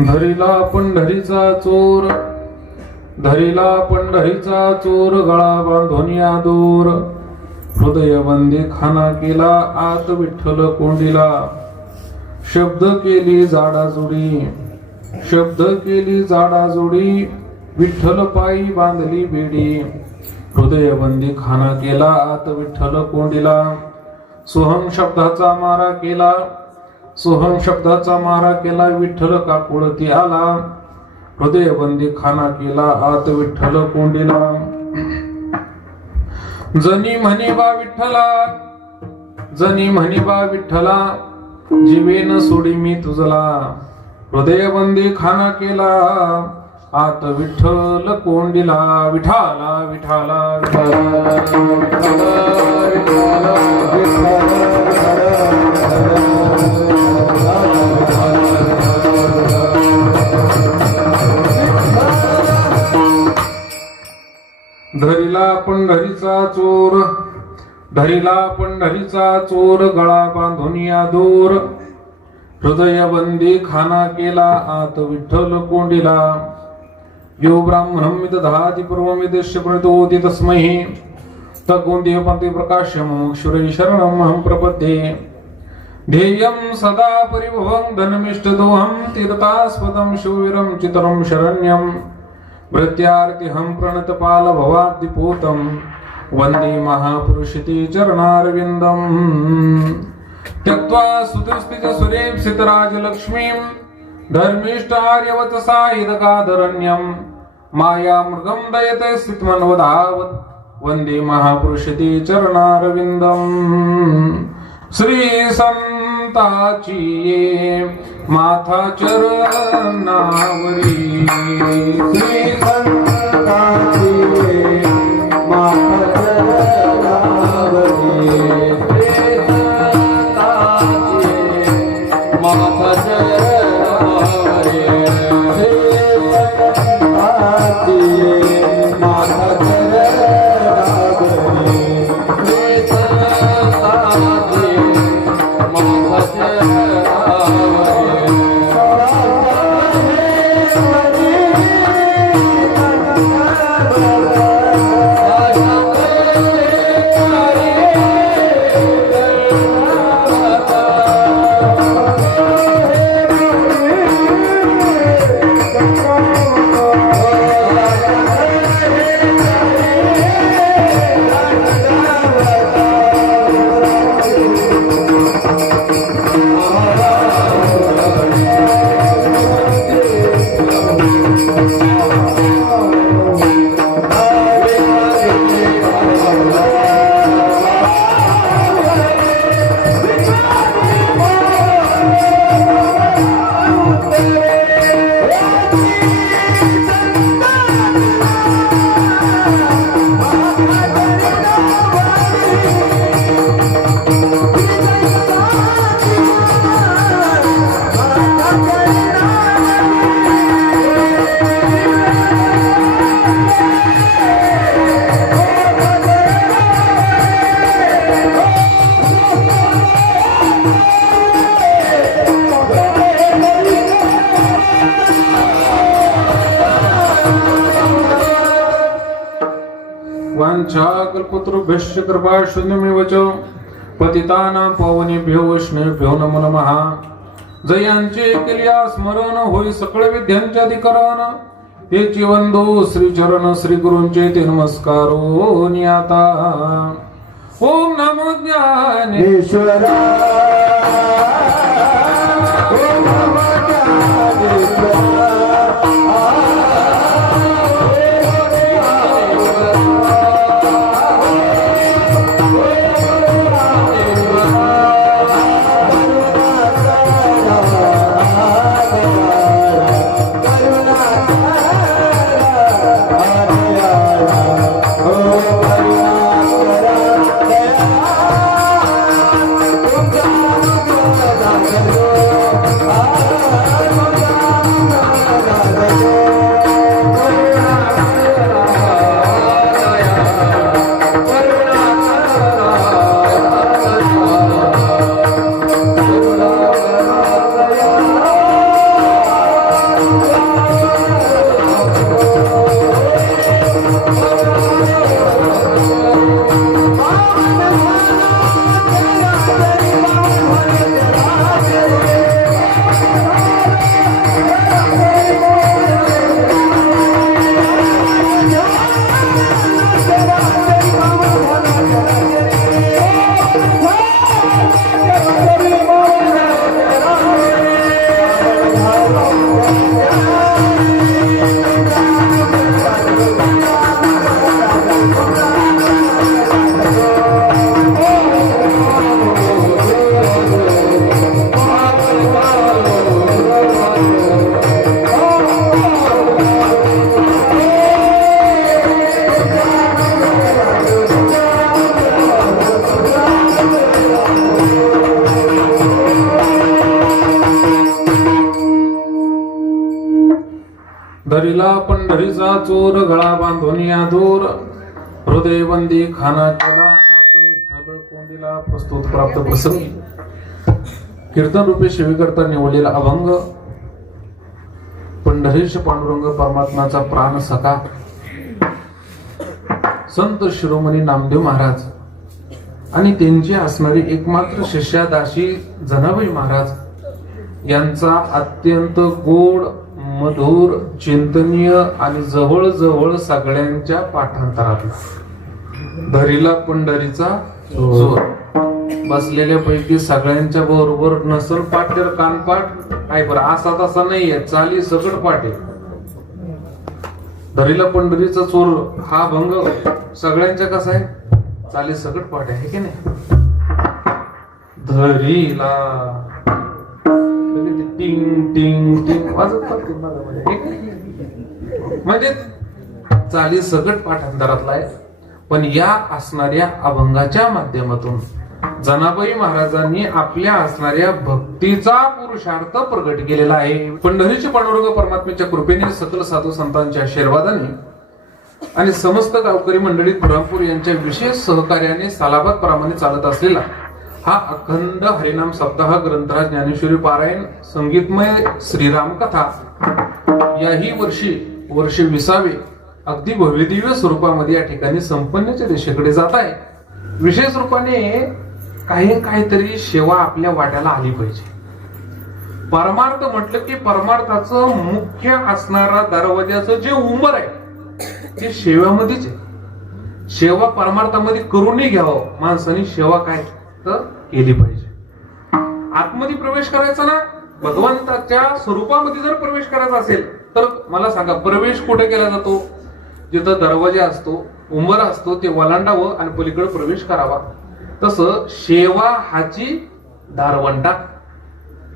धरिला पंढरीचा चोर, धरिला पंढरीचा चोर, गळा बांधून या दूर, हृदय बंदी खाना केला, आत विठ्ठल कोंडीला, शब्द केली जाडाजुडी, शब्द केली जाडाजुडी, विठ्ठल पायी बांधली बेडी, हृदय बंदी खाना केला, आत विठ्ठल कोंडीला, सोहम शब्दाचा मारा केला, सोहम शब्दाचा मारा केला, विठ्ठल काकुळती आला, हृदय बंदी खाना केला, आत विठ्ठल कोंडीला, जनी म्हणी बा विठ्ठला, जनी म्हणी बा विठ्ठला, जीवेन सोडी मी तुझला, हृदय बंदी खाना केला, आत विठ्ठल कोंडीला, विठाला विठाला धरिला पंढरीचा चोर, धरिला पंढरीचा चोर, गळा बांधून या दूर, हृदय बंदी खाना केला, आत विठ्ठल कोंडीला, यो ब्राह्मणं विदधाति पूर्वमिदेश्य प्रणतोति तस्मै तद्गुणदेव पंथि प्रकाश्यं मोक्षुरे शरणमहं प्रपद्ये, ध्येयं सदा परिभवं धनमिष्टदोहं तीर्थास्पदं शिववीरं चित्रं शरण्यं, प्रत्यार्तिहं प्रणतपाल भवाब्धिपूतं, वन्दे महापुरुषिते चरणारविन्दं, त्यक्त्वा सुतस्थित सुरेप्सितराजलक्ष्मीं, धर्मिष्ठार्यवतसायिदगाधरण्यं, मायामृगं दयते स्थितमन्वधावत्, वन्दे महापुरुषिते चरणारविन्दं, श्री संताची माथा चरणावरी, श्री संताची माथा चरणावरी, श्री संताची माथा चरणावरी, श्री संताची माथा चरणावरी, श्री संताची माथा चरणावरी, कल्पतरुभ्यश्च कृपा शून्यमेव च पतितानां पावनेभ्यो वैष्णवेभ्यो नमो नमः. जयांचे केल्या स्मरण होई सकळ विद्यांचे अधिकरण तेची वंदो श्री चरण श्री गुरूंचे ते नमस्कारो नियाता. ओम नमो ज्ञानेश्वरा ओम नमो ज्ञानेश्वरा धरिला पंढरीचा चोर गळा बांधून या दूर हृदय बंदी खाना केला आत विठ्ठल कोंडीला. प्रस्तुत प्राप्त प्रसंगी कीर्तन रूपे सेवेकरता निवडलेला अभंग पंढरीश पांडुरंग परमात्माचा प्राण सखा संत शिरोमणी नामदेव महाराज आणि त्यांची असणारी एकमात्र शिष्या दासी जनाबाई महाराज यांचा अत्यंत गोड मधुर चिंतनीय आणि जवळ सगळ्यांच्या पाठांतरातला धरिला पंढरीचा चोर. बसलेल्या पैकी सगळ्यांच्या बरोबर नसल पाठ तर कानपाठ काय बरं असा तसा नाहीये, चाली सगळ पाठ आहे. धरिला पंढरीचा चोर हा भंग सगळ्यांच्या कसा आहे, चाली सकट पाठ आहे की नाही. धरिला टिंग टिंग टिंग वाजत म्हणजे चाली सकट पाठांतरातला आहे. पण या असणाऱ्या अभंगाच्या माध्यमातून जनाबाई महाराजांनी आपल्या असणाऱ्या भक्तीचा पुरुषार्थ प्रगट केलेला आहे. पंढरीचे पांडुरंग परमात्म्याच्या कृपेने सकल साधू संतांच्या आशीर्वादाने आणि समस्त गावकरी मंडळी पुराणपूर यांच्या विशेष सहकार्याने सालाबाद प्रमाणे चालत असलेला हा अखंड हरिनाम सप्ताह ग्रंथराज ज्ञानेश्वरी पारायण संगीतमय श्रीराम कथा याही वर्षी 20वे अगदी भव्यदिव्य स्वरूपामध्ये या ठिकाणी संपन्नच्या देशाकडे जात आहे. विशेष रूपाने काहीतरी सेवा आपल्या वाट्याला आली पाहिजे. परमार्थ म्हटलं की परमार्थाचं मुख्य असणारा दरवाजाचं जे उंबर आहे ते सेवामध्येच आहे. सेवा परमार्थामध्ये करूनही घ्यावं माणसाने, सेवा काय तर केली पाहिजे. आतमध्ये प्रवेश करायचा ना, भगवंताच्या स्वरूपामध्ये जर प्रवेश करायचा असेल तर मला सांगा प्रवेश कुठे केला जातो, जिथं दरवाजा असतो उंबर असतो ते वलांडावं आणि पलीकडे प्रवेश करावा. तसं सेवा हाची दारवंटा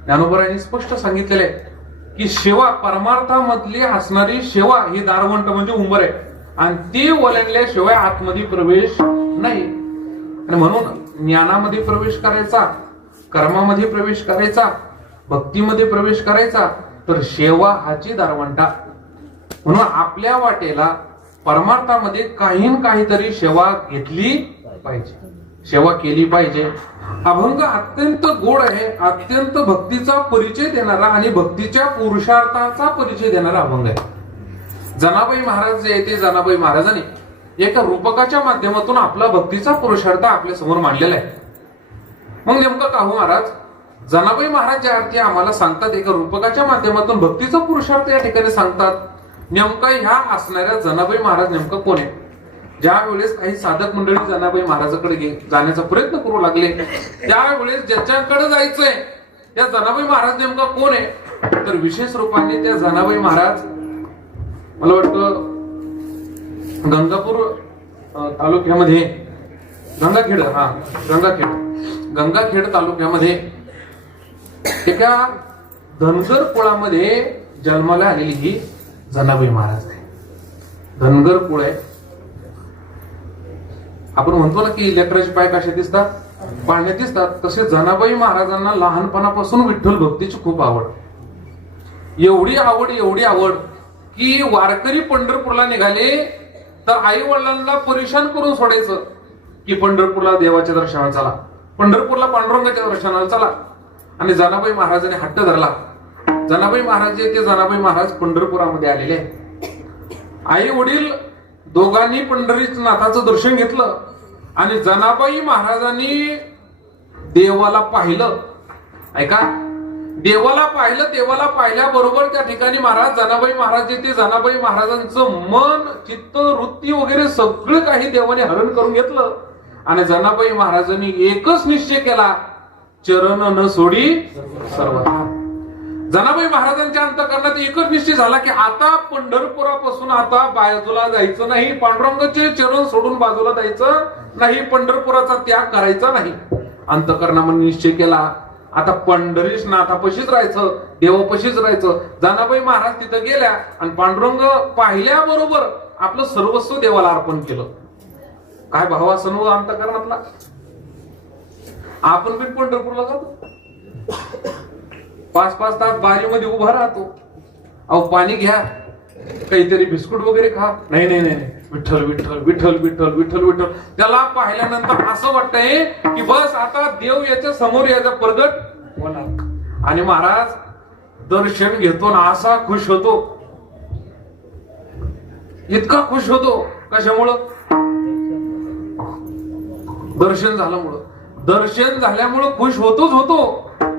ज्ञानोबरांनी स्पष्ट सांगितलेलं आहे की सेवा परमार्थामधली असणारी सेवा ही दारवंट म्हणजे उंबर आहे आणि ती ओलांडल्याशिवाय आतमध्ये प्रवेश नाही. आणि म्हणून ज्ञानामध्ये प्रवेश करायचा, कर्मामध्ये प्रवेश करायचा, भक्तीमध्ये प्रवेश करायचा तर सेवा हाची दारवंटा. म्हणून आपल्या वाटेला परमार्थामध्ये काहीतरी सेवा घेतली पाहिजे, सेवा केली पाहिजे. अभंग अत्यंत गोड आहे, अत्यंत भक्तीचा परिचय देणारा आणि भक्तीच्या पुरुषार्थाचा परिचय देणारा अभंग आहे. जनाबाई महाराज जे आहे ते जनाबाई महाराजांनी एका रूपकाच्या माध्यमातून आपला भक्तीचा पुरुषार्थ आपल्या समोर मांडलेला आहे. मग नेमकं काहू महाराज, जनाबाई महाराज ज्या अर्थी आम्हाला सांगतात, एका रूपकाच्या माध्यमातून भक्तीचा पुरुषार्थ या ठिकाणी सांगतात. नेमका ह्या असणाऱ्या जनाबाई महाराज नेमकं कोण आहे? ज्या वेळेस काही साधक मंडळी जनाबाई महाराजाकडे जाण्याचा प्रयत्न करू लागले, त्यावेळेस ज्याच्याकडे जायचंय त्या जनाबाई महाराज नेमका कोण आहे? तर विशेष रूपाने त्या जनाबाई महाराज, मला वाटतं गंगापूर तालुक्यामध्ये, गंगाखेड तालुक्यामध्ये एका धनगर कुळामध्ये जन्माला आलेली ही जनाबाई महाराज आहे. धनगर कुळ आहे. आपण म्हणतो ना की लेकराचे पाय कसे दिसतात, पाळण्यात दिसतात, तसे जनाबाई महाराजांना लहानपणापासून विठ्ठल भक्तीची खूप आवड. एवढी आवड की वारकरी पंढरपूरला निघाले तर आई वडिलांना परेशान करून सोडायचं की पंढरपूरला देवाच्या दर्शनाला चला, पंढरपूरला पांडुरंगाच्या दर्शनाला चला. आणि जनाबाई महाराजांनी हट्ट धरला. जनाबाई महाराज ते जनाबाई महाराज पंढरपुरामध्ये आलेले आहेत. आई वडील दोघांनी पंढरीनाथाचं दर्शन घेतलं आणि जनाबाई महाराजांनी देवाला पाहिलं. ऐका, देवाला पाहिल्याबरोबर त्या ठिकाणी महाराज जनाबाई महाराज ते जनाबाई महाराजांचं मन, चित्त, वृत्ती वगैरे सगळं काही देवाने हरण करून घेतलं. आणि जनाबाई महाराजांनी एकच निश्चय केला, चरण न सोडी सर्वथा. जनाबाई महाराजांच्या अंतःकरणात एकच निश्चय झाला की आता पंढरपुरापासून आता बाजूला जायचं नाही, पांडुरंगाचे चरण सोडून बाजूला जायचं नाही, पंढरपुराचा त्याग करायचा नाही. अंतःकरणामध्ये निश्चय केला, आता पंढरीश नाथापाशीच राहायचं, देवापाशीच राहायचं. जनाबाई महाराज तिथं गेल्या आणि पांडुरंग पाहिल्याबरोबर आपलं सर्वस्व देवाला अर्पण केलं. काय भाव असं नव अंतःकरणातला. आपण पण पंढरपूरला जातो, 5-5 तास बारीमध्ये उभा राहतो. अहो पाणी घ्या, काहीतरी बिस्कुट वगैरे खा. नाही नाही नाही, विठ्ठल विठ्ठल विठ्ठल विठ्ठल विठ्ठल विठ्ठल. त्याला पाहिल्यानंतर असं वाटतंय की बस आता देव याच्या समोर याचा प्रगट होणार. आणि महाराज दर्शन घेतो ना असा खुश होतो, इतका खुश होतो. कशामुळं? दर्शन झाल्यामुळं खुश होतो.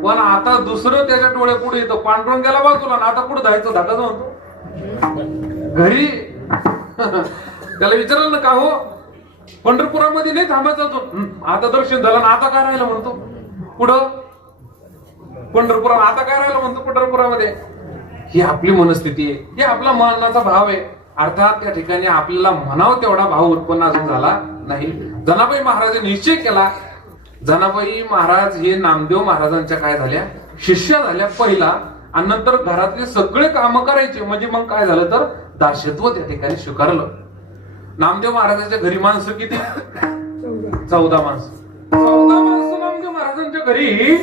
पण आता दुसरं त्याच्या डोळे पुढे येतं, पांडुरंगाला बाजूला ना, आता पुढे जायचं धाकाच म्हणतो घरी. त्याला विचारलं ना, का हो पंढरपुरामध्ये नाही थांबायचा तो, आता दर्शन झालं ना, आता काय राहिलं म्हणतो पुढं पंढरपुरा, आता काय राहिलं म्हणतो पंढरपुरामध्ये. ही आपली मनस्थिती आहे, ही आपला मनाचा भाव आहे. अर्थात त्या ठिकाणी आपल्याला म्हणावं तेवढा भाव उत्पन्न अजून झाला नाही. जनाबाई महाराजांनी निश्चय केला. जनाबाई महाराज हे नामदेव महाराजांच्या काय झाल्या, शिष्या झाल्या पहिला. आणि नंतर घरातले सगळे कामं करायचे. म्हणजे मग काय झालं तर दास्यत्व त्या ठिकाणी स्वीकारलं. नामदेव महाराजांच्या घरी माणसं किती? 14 माणसं नामदेव महाराजांच्या घरी.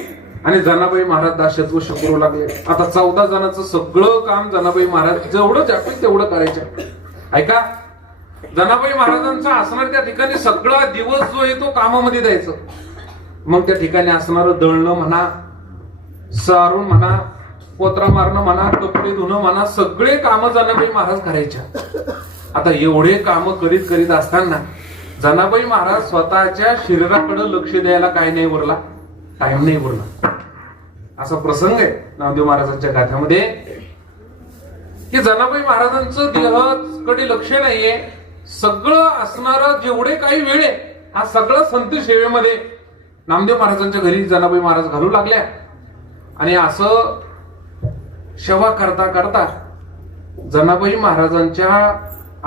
आणि जनाबाई महाराज दास्यत्व स्वीकारू लागले. आता 14 जणांचं सगळं काम जनाबाई महाराज जेवढं जातील तेवढं करायचं. ऐका, जनाबाई महाराजांचा असणार त्या ठिकाणी सगळा दिवस जो आहे तो कामामध्ये द्यायचं. मग त्या ठिकाणी असणारं दळणं म्हणा, सारून म्हणा, पोत्रा मारणं म्हणा, कपडे धुणं म्हणा, सगळे कामं जनाबाई महाराज करायच्या. आता एवढे कामं करीत असताना जनाबाई महाराज स्वतःच्या शरीराकडे लक्ष द्यायला काय नाही उरला, टाइम नाही उरला. असा प्रसंग आहे नामदेव महाराजांच्या गाथ्यामध्ये की जनाबाई महाराजांचं देहाकडे लक्ष नाहीये. सगळं असणारं जेवढे काही वेळ आहे हा सगळं संत सेवेमध्ये नामदेव महाराजांच्या घरी जनाबाई महाराज घालू लागल्या. आणि असं सेवा करता करता जनाबाई महाराजांच्या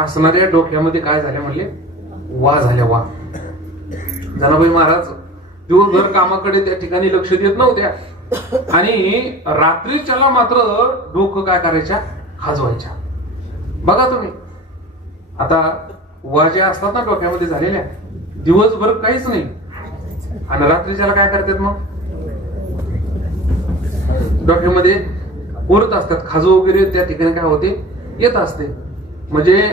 असणाऱ्या डोक्यामध्ये काय झाल्या म्हणले, वा झाल्या. वा. जनाबाई महाराज दिवसभर कामाकडे त्या ठिकाणी लक्ष देत नव्हत्या आणि रात्रीच्याला मात्र डोकं काय करायच्या, खाजवायच्या. बघा तुम्ही, आता वा ज्या असतात ना डोक्यामध्ये झालेल्या, दिवसभर काहीच नाही आणि रात्रीच्याला काय करतात मग डोक्यामध्ये बोलत असतात, खाजू वगैरे त्या ठिकाणी काय होते, येत असते. म्हणजे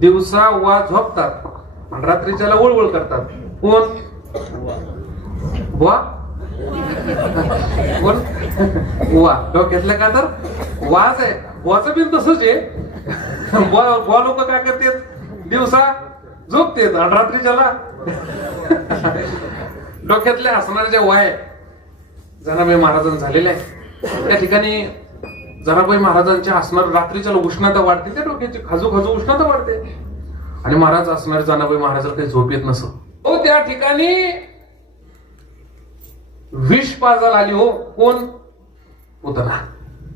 दिवसा वा झोपतात आणि रात्रीच्याला वळवळ करतात. कोण? वा. कोण? वा. डोक्यातलं का तर वाच आहे. वाचं बिन तसंच आहे. वा लोक काय करतात, दिवसा झोपते रात्रीच्याला. डोक्यातले असणाऱ्या वाय जनाबाई महाराजांना झालेल्या आहे. त्या ठिकाणी जनाबाई महाराजांच्या असणार रात्रीच्या उष्णता वाढते, त्या डोक्याची खाजू खाजू उष्णता वाढते आणि महाराज असणारे जनाबाई महाराजांना काही झोप येत नसत. हो त्या ठिकाणी विष पाजायला आली. हो कोण पूतना.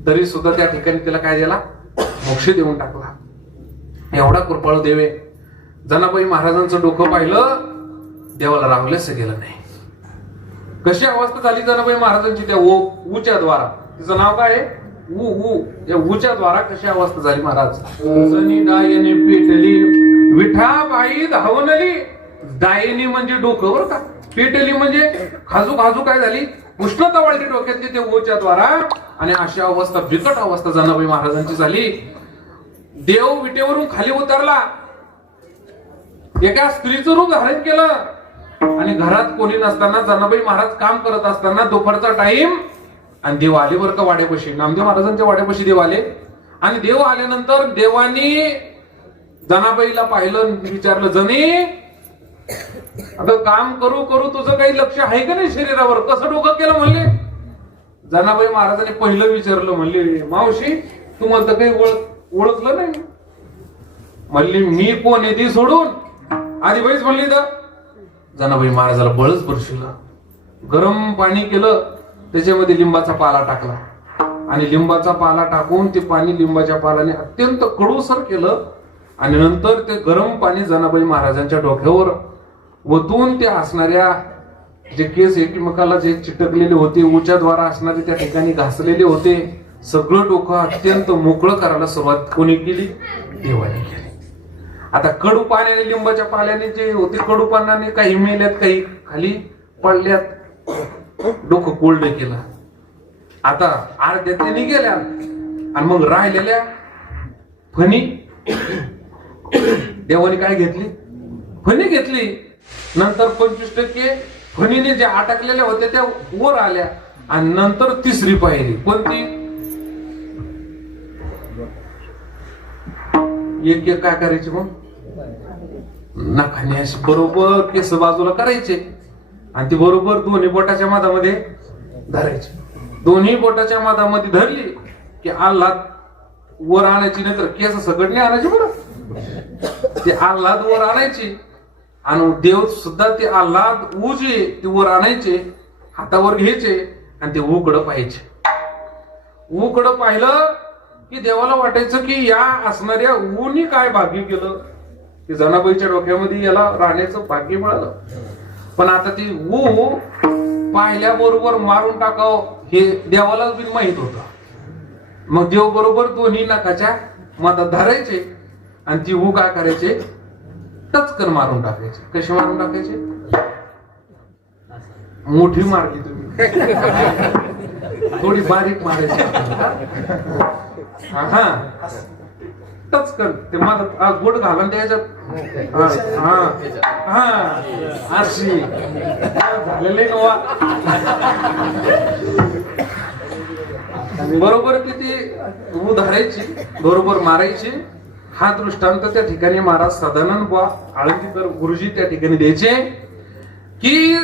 तरी सुद्धा त्या ठिकाणी तिला काय दिला, मोक्ष देऊन टाकला. एवढा कृपाळू देवे. जनाबाई महाराजांचं डोकं पाहिलं, देवाला रावल्यास गेलं नाही. कशी अवस्था झाली जनाबाई महाराजांची त्या ऊच्या द्वारा. तिचं नाव काय आहे, या ऊच्या द्वारा कशी अवस्था झाली महाराज. जनी डायनी पेटली विठाबाई धावनली. डायनी म्हणजे डोकं बरं का, पेटली म्हणजे खाजू खाजू काय झाली, उष्णता वाढली डोक्यातली त्या ऊच्या द्वारा. आणि अशी अवस्था, बिकट अवस्था जनाबाई महाराजांची झाली. देव विटेवरून खाली उतरला, एका स्त्रीचं रूप धारण केलं आणि घरात कोणी नसताना जनाबाई महाराज काम करत असताना दुपारचा टाइम आणि देव आले बरं का वाड्यापाशी. नामदेव महाराजांच्या वाड्यापाशी देव आले. आणि देव आल्यानंतर देवानी जनाबाईला पाहिलं, विचारलं, जनी आता काम करू करू तुझं काही लक्ष आहे का नाही शरीरावर, कसं डोकं केलं म्हणले. जनाबाई महाराजांनी पहिलं विचारलं, म्हणले मावशी तुम्हाला तर काही ओळखलं नाही. म्हणली मी कोण आहे ती सोडून आधी बाईच म्हणली. तर जनाबाई महाराजाला बळच बरशिलं, गरम पाणी केलं, त्याच्यामध्ये लिंबाचा पाला टाकला आणि लिंबाचा पाला टाकून ते पाणी लिंबाच्या पालाने अत्यंत कडूसर केलं. आणि नंतर ते गरम पाणी जनाबाई महाराजांच्या डोक्यावर वतून ते असणाऱ्या जे केस एकमेकाला जे चिटकलेले होते, ऊच्या द्वारा असणारे त्या ठिकाणी घासलेले होते, सगळं डोकं अत्यंत मोकळं करायला सुरुवात कोणी केली, देवाने केली. आता कडू पाण्याने लिंबाच्या पाल्याने जे होते कडू पाण्याने काही मेल्यात, काही खाली पडल्यात, डोकं कोल्ड केलं. आता अर्ध्या त्यांनी गेल्या आणि मग राहिलेल्या फणी देवाने काय घेतली, फणी घेतली. नंतर 25% फणीने ज्या अटकलेल्या होत्या त्या वर आल्या. आणि नंतर तिसरी पायरी कोणती, एक एक काय करायचे, मग नाकाने अशी बरोबर केस बाजूला करायचे आणि ती बरोबर दोन्ही बोटाच्या मादामध्ये धरायची. दोन्ही बोटाच्या मादामध्ये धरली की आल्हाद वर आणायची, नंतर केस सगळं नाही आणायची बरं, ते आल्हाद वर आणायची. आणि देव सुद्धा ते आल्हाद उजले ते वर आणायचे, हातावर घ्यायचे आणि ते उकडं पाहायचे. उकडं पाहिलं की देवाला वाटायचं की या असणाऱ्या ऊनी काय भाग्य केलं, की जनाबाईच्या डोक्यामध्ये याला राहण्याचं भाग्य मिळालं. पण आता ती ऊ पाहिल्याबरोबर मारून टाकावं हे देवाला बी माहित होतं. मग देव बरोबर दोन्ही नाकाच्या मधात धरायचे आणि ती ऊ काय करायचे, टचकन मारून टाकायचे. कशी मारून टाकायचे, मोठी मारली तुम्ही, थोडी बारीक मारायची. हा टचकन ते माझा गोड घाला त्याच्यात. अशी झालेले नवा बरोबर किती ऊ धरायची, बरोबर मारायची. हा दृष्टांत त्या ठिकाणी महाराज सदानंद आळंदीकर गुरुजी त्या ठिकाणी द्यायचे की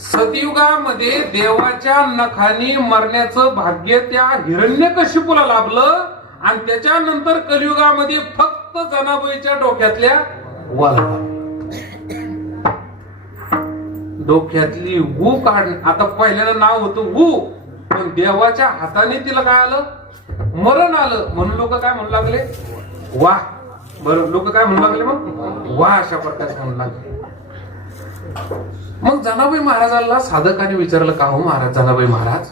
सतयुगामध्ये देवाच्या नखानी मरण्याचं भाग्य त्या हिरण्यकशिपूला लाभलं आणि त्याच्यानंतर कलियुगामध्ये फक्त जनाबाईच्या डोक्यातल्या वाला डोक्यातली ऊ काढ. आता पहिल्यानं नाव होतं ऊ, पण देवाच्या हाताने तिला काय आलं, मरण आलं. म्हणून लोक काय म्हणू लागले, वाह. बरं, लोक काय म्हणू लागले, मग वाह अशा प्रकारचे म्हणू लागले. मग जनाबाई महाराजांना साधकाने विचारलं, का हो महाराज, जनाबाई महाराज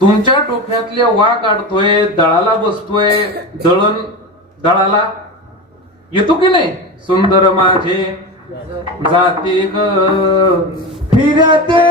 तुमच्या डोक्यातल्या वा काढतोय, दळाला बसतोय, दळाला येतो की नाही, सुंदर माझे जाते ग फिरते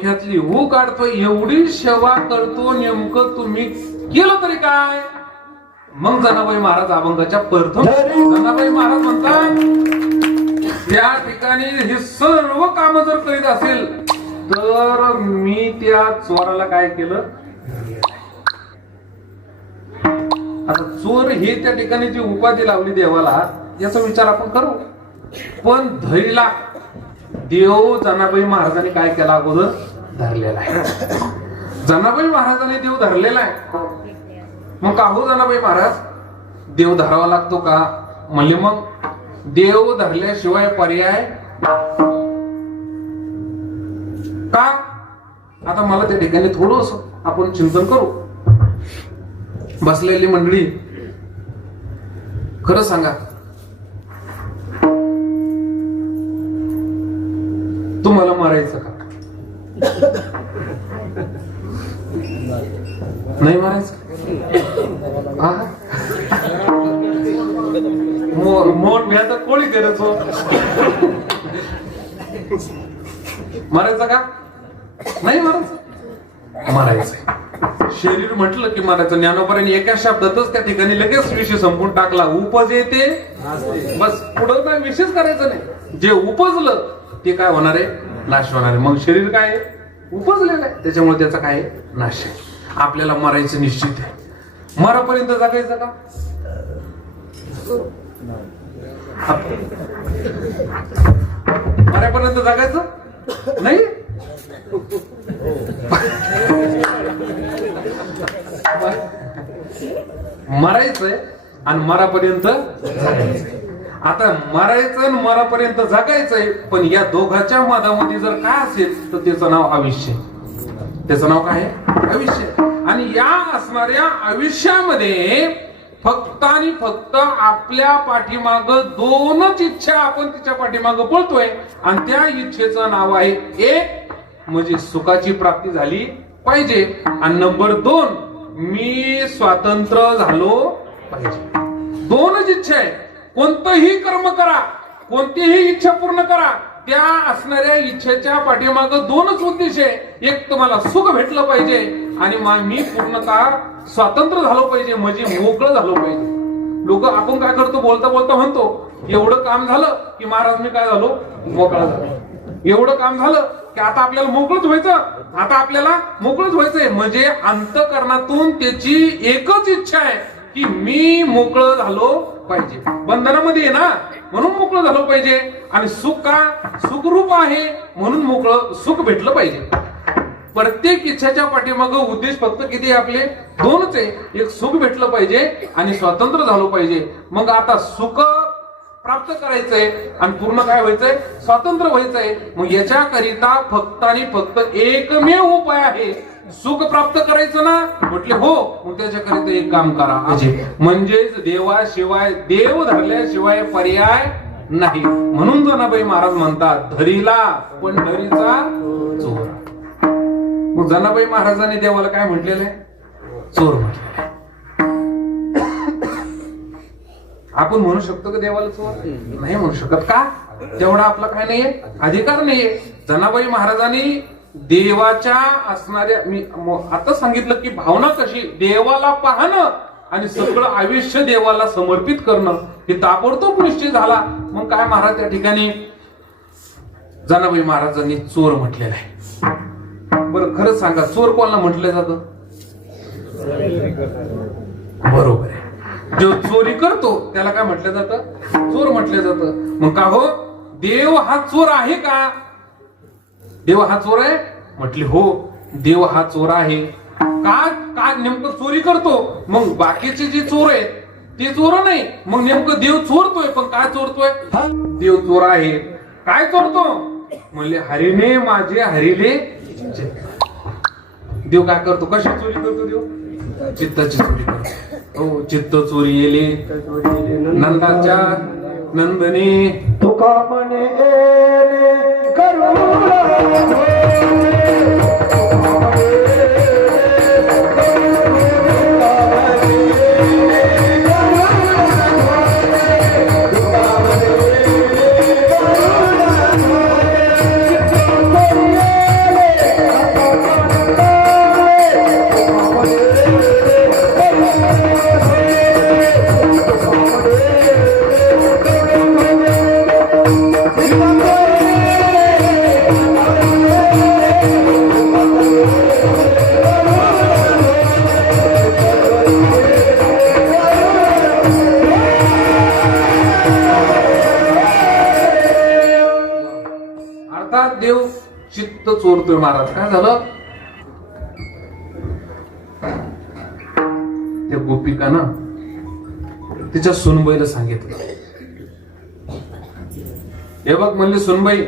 डोक्यातली हू काढतोय, एवढी सेवा करतो, नेमकं तुम्ही केलं तरी काय? मग जनाबाई महाराज अभंगाच्या प्रथम जनाबाई महाराज म्हणतात त्या ठिकाणी हे सर्व काम जर करीत असेल तर मी त्या चोराला काय केलं? आता चोर हे त्या ठिकाणी जी उपाधी लावली देवाला याचा विचार आपण करू, पण धैर्यला देव जनाबाई महाराजांनी काय केला? अगोदर धरलेला आहे. जनाबाई महाराजांनी देव धरलेला आहे. मग का हो जनाबाई महाराज देव धरावा लागतो का? म्हणजे मग देव धरल्याशिवाय पर्याय का? आता मला त्या ठिकाणी थोडंस आपण चिंतन करू. बसलेली मंडळी, खरं सांगा, तुम्हाला मारायचं का? नाही मारायचं? मोठ घ्या तर कोळी करायचो. मारायचं का? नाही मारायचं? मारायचंय. शरीर म्हटलं की मारायचं. ज्ञानोबांनी एका शब्दातच त्या ठिकाणी लगेच विषय संपून टाकला. उपजेते बस, पुढं काय विशेष करायचं नाही. जे उपजलं ते काय होणार आहे? नाश होणार आहे. मग शरीर काय उपजलेलं आहे, त्याच्यामुळे त्याचा काय नाश आहे. आपल्याला मरायचं निश्चित आहे. मरापर्यंत जगायचं का? मरापर्यंत जगायचं नाही. मरायचंय आणि मरापर्यंत जगायचंय. आता मरायचं आणि मरापर्यंत जगायचंय, पण या दोघांच्या मधामध्ये जर काय असेल तर त्याचं नाव आयुष्य. त्याचं नाव काय आहे? आयुष्य. आणि या असणाऱ्या आयुष्यामध्ये फक्त आणि फक्त आपल्या पाठीमाग दोनच इच्छा आपण तिच्या पाठीमाग पळतोय, आणि त्या इच्छेचं नाव आहे एक म्हणजे सुखाची प्राप्ती झाली पाहिजे, आणि नंबर 2 मी स्वातंत्र्य झालो पाहिजे. दोनच इच्छा आहे. कोणतंही कर्म करा, कोणतीही इच्छा पूर्ण करा, त्या असणाऱ्या इच्छेच्या पाठीमाग दोनच उद्देश आहे. एक तुम्हाला सुख भेटलं पाहिजे आणि मी पूर्णतः स्वातंत्र्य झालो पाहिजे, म्हणजे मोकळं झालो पाहिजे. लोक आपण काय करतो, बोलता बोलता म्हणतो एवढं काम झालं की महाराज मी काय झालो? मोकळा झालो. एवढं काम झालं की आता आपल्याला मोकळच व्हायचं, आता आपल्याला मोकळच व्हायचंय. म्हणजे अंतःकरणातून त्याची एकच इच्छा आहे की मी मोकळं झालो पाहिजे. बंधनामध्ये आहे ना, म्हणून मोकळं झालं पाहिजे. आणि सुख का? सुखरूप आहे म्हणून मोकळं सुख भेटलं पाहिजे. प्रत्येक इच्छाच्या पाठीमाग उद्देश फक्त किती आपले? दोनच आहे. एक सुख भेटलं पाहिजे आणि स्वातंत्र्य झालो पाहिजे. मग आता सुख प्राप्त करायचंय आणि पूर्ण काय व्हायचंय? स्वातंत्र्य व्हायचंय. मग याच्याकरिता फक्त आणि फक्त एकमेव उपाय आहे. सुख प्राप्त करायचं ना? म्हटले हो. मग त्याच्याकरिता एक काम करा, म्हणजेच देवाशिवाय, देव धरल्याशिवाय पर्याय नाही. म्हणून जनाबाई महाराज म्हणतात धरीला पंढरीचा चोर. मग जनाबाई महाराजांनी देवाला काय म्हटलेलं आहे? चोर म्हटलेलं आहे. आपण म्हणू शकतो की देवाला चोर? नाही म्हणू शकत. का? तेवढा आपला काय नाहीये, अधिकार नाहीये. जनाबाई महाराजांनी देवाच्या असणाऱ्या, मी आता सांगितलं की भावना कशी, देवाला पाहणं आणि सगळं आयुष्य देवाला समर्पित करणं हे ताबडतोब निश्चय झाला. मग काय महाराज त्या ठिकाणी जनाबाई महाराजांनी चोर म्हटलेला आहे. बरं खरंच सांगा, चोर कोणाला म्हटलं जातं? बरोबर आहे. जो चोरी करतो त्याला काय म्हटलं जातं? चोर म्हटलं जातं. मग का हो, देव हा चोर आहे का? देव हा चोर आहे? म्हटले हो, देव हा चोर आहे. का? का नेमकं चोरी करतो? मग बाकीचे जे चोर आहेत ते चोर नाही. मग नेमकं देव चोरतोय, पण काय चोरतोय? देव चोर आहे. काय चोरतो? म्हणले हरीने माझे हरिले. देव काय करतो? कशी चोरी करतो देव? चित्ताची चोरी करतो. हो, चित्त चोरी येले नंदाच्या नंदने तुका म्हणे करू चोरतोय महाराज. काय झालं? त्या गोपिकानं तिच्या सुनबाईला सांगितलं. हे बघ म्हणले सुनबाई,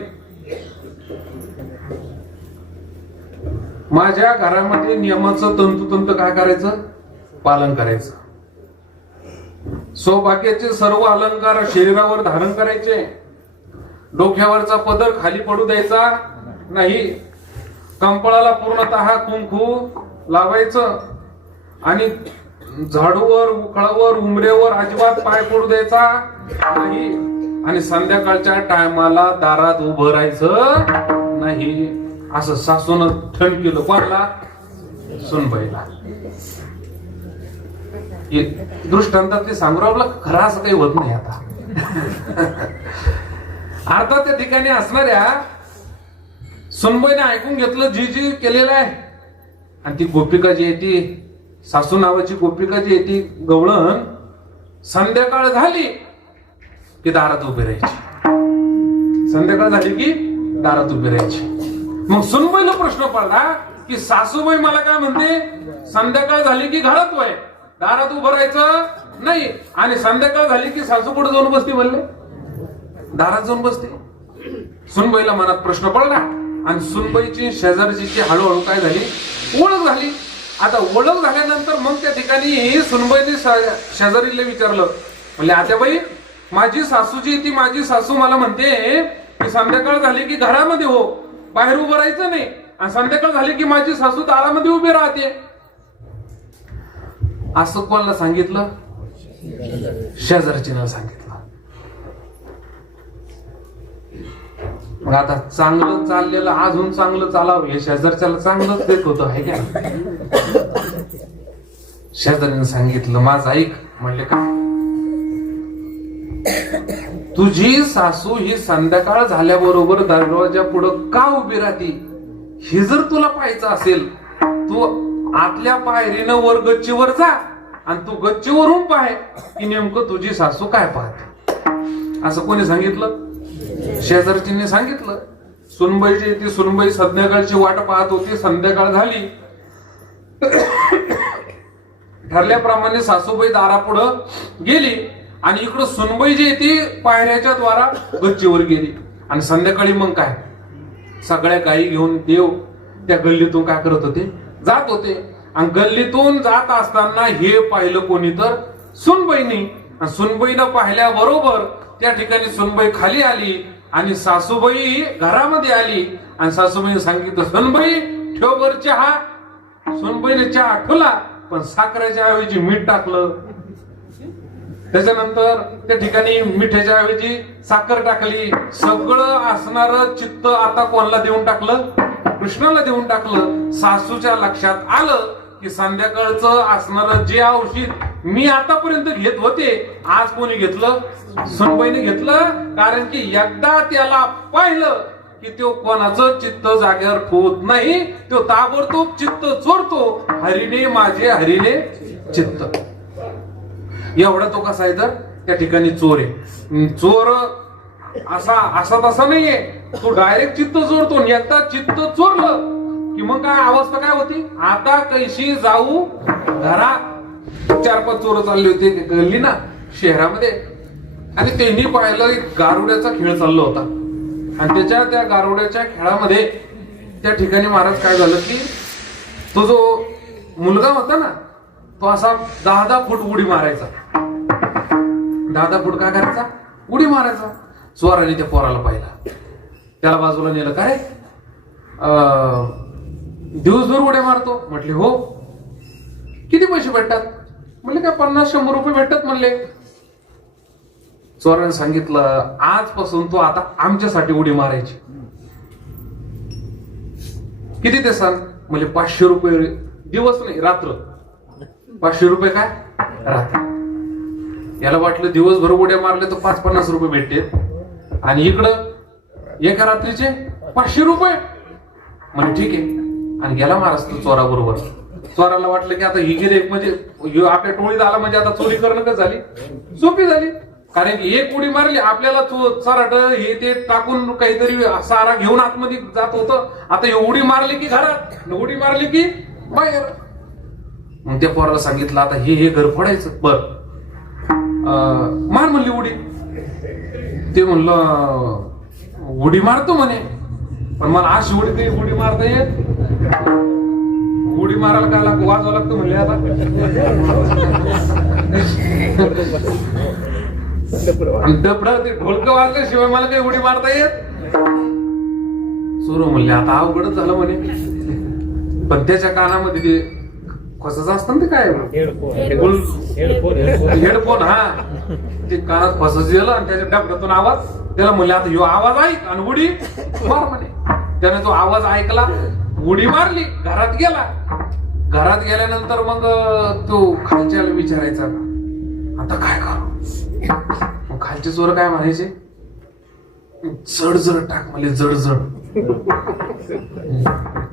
माझ्या घरामध्ये नियमाचं तंतोतंत काय करायचं? पालन करायचं. सौभाग्याचे सर्व अलंकार शरीरावर धारण करायचे. डोक्यावरचा पदर खाली पडू द्यायचा नाही. कंपाळाला पूर्णतः कुंकू लावायचं आणि झाडूवर, उखळावर, उमरेवर अजिबात पाय पडू द्यायचा नाही. आणि संध्याकाळच्या टायमाला दारात उभं राहायचं नाही. असं सासून ठण केलं. कोणाला? सुनबाईला. दृष्टांतात ते सांगू राहिलं, खरं असं काही होत नाही आता. अर्थात त्या ठिकाणी असणाऱ्या सुनबाईने ऐकून घेतलं जी जी केलेलं आहे. आणि ती गोपिका जी आहे, ती सासू नावाची गोपिका जी आहे, ती गवळण संध्याकाळ झाली की दारात उभी राहायची. संध्याकाळ झाली की दारात उभी राहायची. मग सुनबाईला प्रश्न पडला की सासूबाई मला काय म्हणते? संध्याकाळ झाली की घरात वय, दारात उभं राहायचं नाही. आणि संध्याकाळ झाली की सासू कुठे जाऊन बसते? म्हणले दारात जाऊन बसते. सुनबाईला मनात प्रश्न पडला आणि सुनबाईची शेजारची हळूहळू काय झाली? ओळख झाली. आता ओळख झाल्यानंतर मग त्या ठिकाणी सुनबाईने शेजारीला विचारलं, म्हणले आत्याबाई, माझी सासू जी ती माझी सासू मला म्हणते की संध्याकाळ झाली की घरामध्ये हो, बाहेर उभं राहायचं नाही. आणि संध्याकाळ झाली की माझी सासू दारामध्ये उभी राहते. असं कोणाला सांगितलं? शेजारचीला सांगितलं. मग आता चांगलं चाललेलं अजून चांगलं चालावं हे शेजारच्याला चांगलंच देत होतं आहे का? शेजारीने सांगितलं, माझं ऐक. म्हणले का? तुझी सासू ही संध्याकाळ झाल्याबरोबर दरवाजा पुढं का उभी राहते हे जर तुला पाहायचं असेल, तू आतल्या पायरीनं वर गच्चीवर जा आणि तू गच्चीवरून पाय की नेमकं तुझी सासू काय पाहते. असं कोणी सांगितलं? शेजारचीने सांगितलं. सुनबाईची ती सुनबाई संध्याकाळची वाट पाहत होती. संध्याकाळ झाली. ठरल्याप्रमाणे सासूबाई दारापुढं गेली आणि इकडं सुनबाई जी ती पायऱ्याच्या द्वारा गच्चीवर गेली. आणि संध्याकाळी मग काय, सगळ्या गायी घेऊन देव त्या गल्लीतून काय करत होते? जात होते. आणि गल्लीतून जात असताना हे पाहिलं कोणी? तर सुनबाईनी. सुनबाईनं पाहिल्याबरोबर त्या ठिकाणी सुनबाई खाली आली आणि सासूबाई घरामध्ये आली. आणि सासूबाईने सांगितलं, सुनबाई ठेव बर चहा. सुनबाईने चहा ठेवला, पण साखरेच्या ऐवजी मीठ टाकलं. त्याच्यानंतर त्या ठिकाणी मिठाच्या ऐवजी साखर टाकली. सगळं असणार चित्त आता कोणाला देऊन टाकलं? कृष्णाला देऊन टाकलं. सासूच्या लक्षात आलं की संध्याकाळचं असणार जे औषध मी आतापर्यंत घेत होते, आज कोणी घेतलं? सुनबाईने घेतलं. कारण की एकदा त्याला पाहिलं की तो कोणाचं चित्त जागेवर ठेवत नाही, तो ताबडतोब चित्त चोरतो. हरीने माझे हरीने चित्त. एवढा तो कसा आहे? तर त्या ठिकाणी चोर आहे. चोर असा तसा नाहीये, तो डायरेक्ट चित्त चोरतो. एकदा चित्त चोरलं की मग काय अवस्था काय होती? आता कैशी जाऊ घरा. 4-5 चोर चालले होते गल्ली ना शहरामध्ये. आणि त्यांनी पाहिलं एक गारुड्याचा खेळ चालला होता. आणि त्या गारुड्याच्या खेळामध्ये त्या ठिकाणी महाराज काय झालं की तो जो मुलगा होता ना, तो असा 10-10 फूट उडी मारायचा. 10-10 फूट काय करायचा? उडी मारायचा. चोराने त्या पोराला पाहिला, त्याला बाजूला नेलं. काय दिवसभर उड्या मारतो? म्हटले हो. किती पैसे भेटतात? म्हणले काय 50-100 रुपये भेटतात म्हणले. चोराने सांगितलं, आजपासून तो आता आमच्यासाठी उडी मारायची. किती ते सांग? म्हणजे 500 रुपये दिवस नाही, रात्र. 500 रुपये काय? रात्र. याला वाटलं दिवसभर उड्या मारले तर 5-50 रुपये भेटते. आणि इकडं एका रात्रीचे 500 रुपये. म्हणजे ठीक आहे. आणि गेला महाराज तो चोराबरोबर. चोराला वाटलं की आता ही गिरेक म्हणजे आपल्या टोळीत आला म्हणजे आता चोरी करणं का झाली? सोपी झाली. कारण की एक उडी मारली आपल्याला चराट हे ते टाकून काहीतरी सारा घेऊन आतमध्ये जात होतं. आता ही उडी मारली की घरात, उडी मारली की बाहेर. मग त्या पोराला सांगितलं आता हे घर फोडायचं. बर मार म्हणली उडी. ते म्हणलं उडी मारतो म्हणे, पण मला अशी उडी काही उडी मारता येत. उडी मारायला काय लागतं, वाजवा लागतं म्हणले. आता डबडा ते ढोलकं वाजल्याशिवाय मला काही उडी मारता येत. सुरू म्हणले आता अवघडच झालं म्हणे. पण त्याच्या कानामध्ये ते कसंच असतं ना, ते काय हेडफोन, हा ते कानात फसच गेलं आणि त्याच्या डबड्यातून आवाज. त्याला म्हणले आता ह्यो आवाज ऐक आणि उडी मार म्हणे. त्याने तो आवाज ऐकला, उडी मारली, घरात गेला. घरात गेल्यानंतर मग तो खालच्याला विचारायचा आता काय करू. मग खालचे चोर काय म्हणायचे, जड जड टाक म्हणले, जड जड.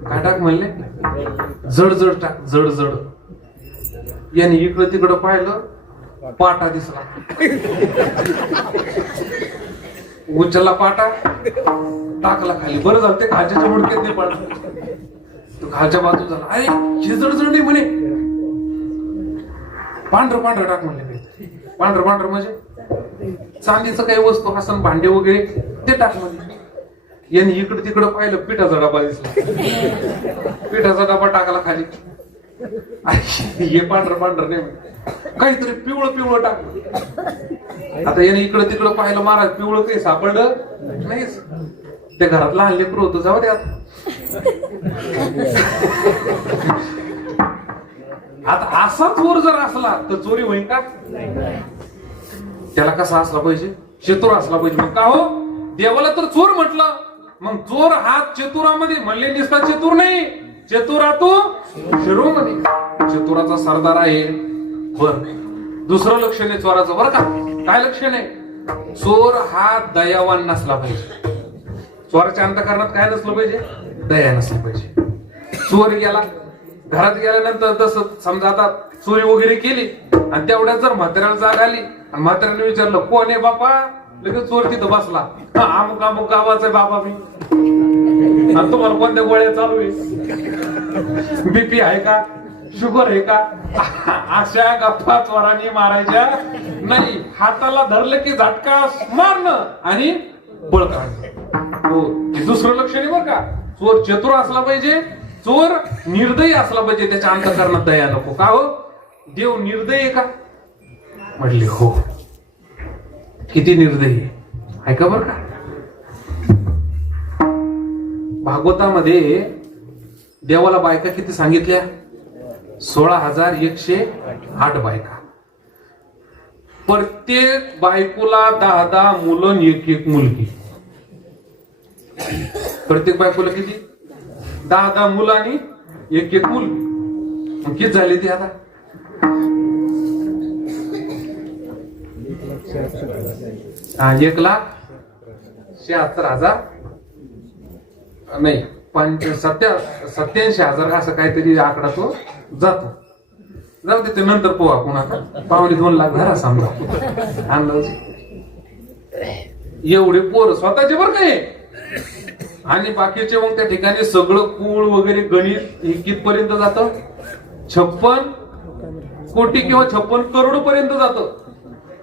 काय टाक म्हणले, जड जड टाक, जड जड. याने इकडं तिकडं पाहिलं, पाटा दिसला. उचलला पाटा, टाकला खाली. बरं झालं ते खालच्या मुडक्यात नाही पडला. तो खालच्या बाजू झाला, अरे हे जड जड नाही म्हणे, पांढरं पांढरं टाक म्हणले. पांढरं पांढरं म्हणजे चांदीचं काही वस्तू हसन, भांडे वगैरे ते टाक म्हणजे. यांनी इकडं तिकडं पाहिलं, पिठाचा डबा दिसला. पिठाचा डबा टाकला खाली. हे पांढरं पांढरं नाही, काहीतरी पिवळं पिवळं टाक. आता याने इकडं तिकडं पाहिलं, महाराज पिवळं काही सापडलं नाहीच. त्या घरात लहान लेकरं होतं, जाऊ द्या. आता असा चोर जर असला तर चोरी होईल का. त्याला कसा असला पाहिजे, चतुर असला पाहिजे. मग का हो, देवाला तर चोर म्हटलं, मग चोर हा चतुरामध्ये म्हणले निसता चतुर नाही, चतुरा तो शिरोमध्ये. चतुराचा सरदार आहे. बर दुसरं लक्षण आहे चोराचं, बरं का. काय लक्षण आहे, चोर हा दयावान नसला पाहिजे. चोराच्या अंतःकरणात काय नसलं पाहिजे, दया नसली पाहिजे. चोर गेला, घरात गेल्यानंतर तसं समजा आता चोरी वगैरे केली आणि तेवढ्यात जर म्हाताऱ्याला जाग आली आणि म्हाताऱ्याने विचारलं कोण आहे बापा, लगेच चोर तिथं बसला. अमुक अमुक गावाचा आहे बाबा मी. आणि तुम्हाला कोणत्या गोळ्या चालू आहे, बीपी आहे का, शुगर आहे का. अशा गप्पा चोरांनी मारायच्या नाही. हाताला धरलं की झटका मारणं आणि बळ काढणं. हो, दुसरं लक्षण आहे बरं का. चोर चतुर असला पाहिजे, चोर निर्दयी असला पाहिजे. त्याच्या अंतःकरणात दया नको. का हो, देव निर्दयी आहे का म्हटले, हो. किती निर्दयी आहे का बरं का. भागवतामध्ये देवाला बायका किती सांगितल्या, 16,108 बायका. प्रत्येक बायकोला 10 मुलं, एक मुलगी. प्रत्येक बायकोला किती, 10 मुलं आणि एक मुलगी. मग किती झाली ती आता, 1,76,000 नाही, 87,000 असं काहीतरी आकडा तो जातो. जाऊ दे, ते नंतर पोहा आपण. आता 2.25 लाख घरा समजा अंदाज. एवढे पोर स्वतःचे बरं काय, आणि बाकीचे मग त्या ठिकाणी सगळं कुळ वगैरे गणित हे कितपर्यंत जातं, 56 कोटी किंवा 56 करोड पर्यंत जातं.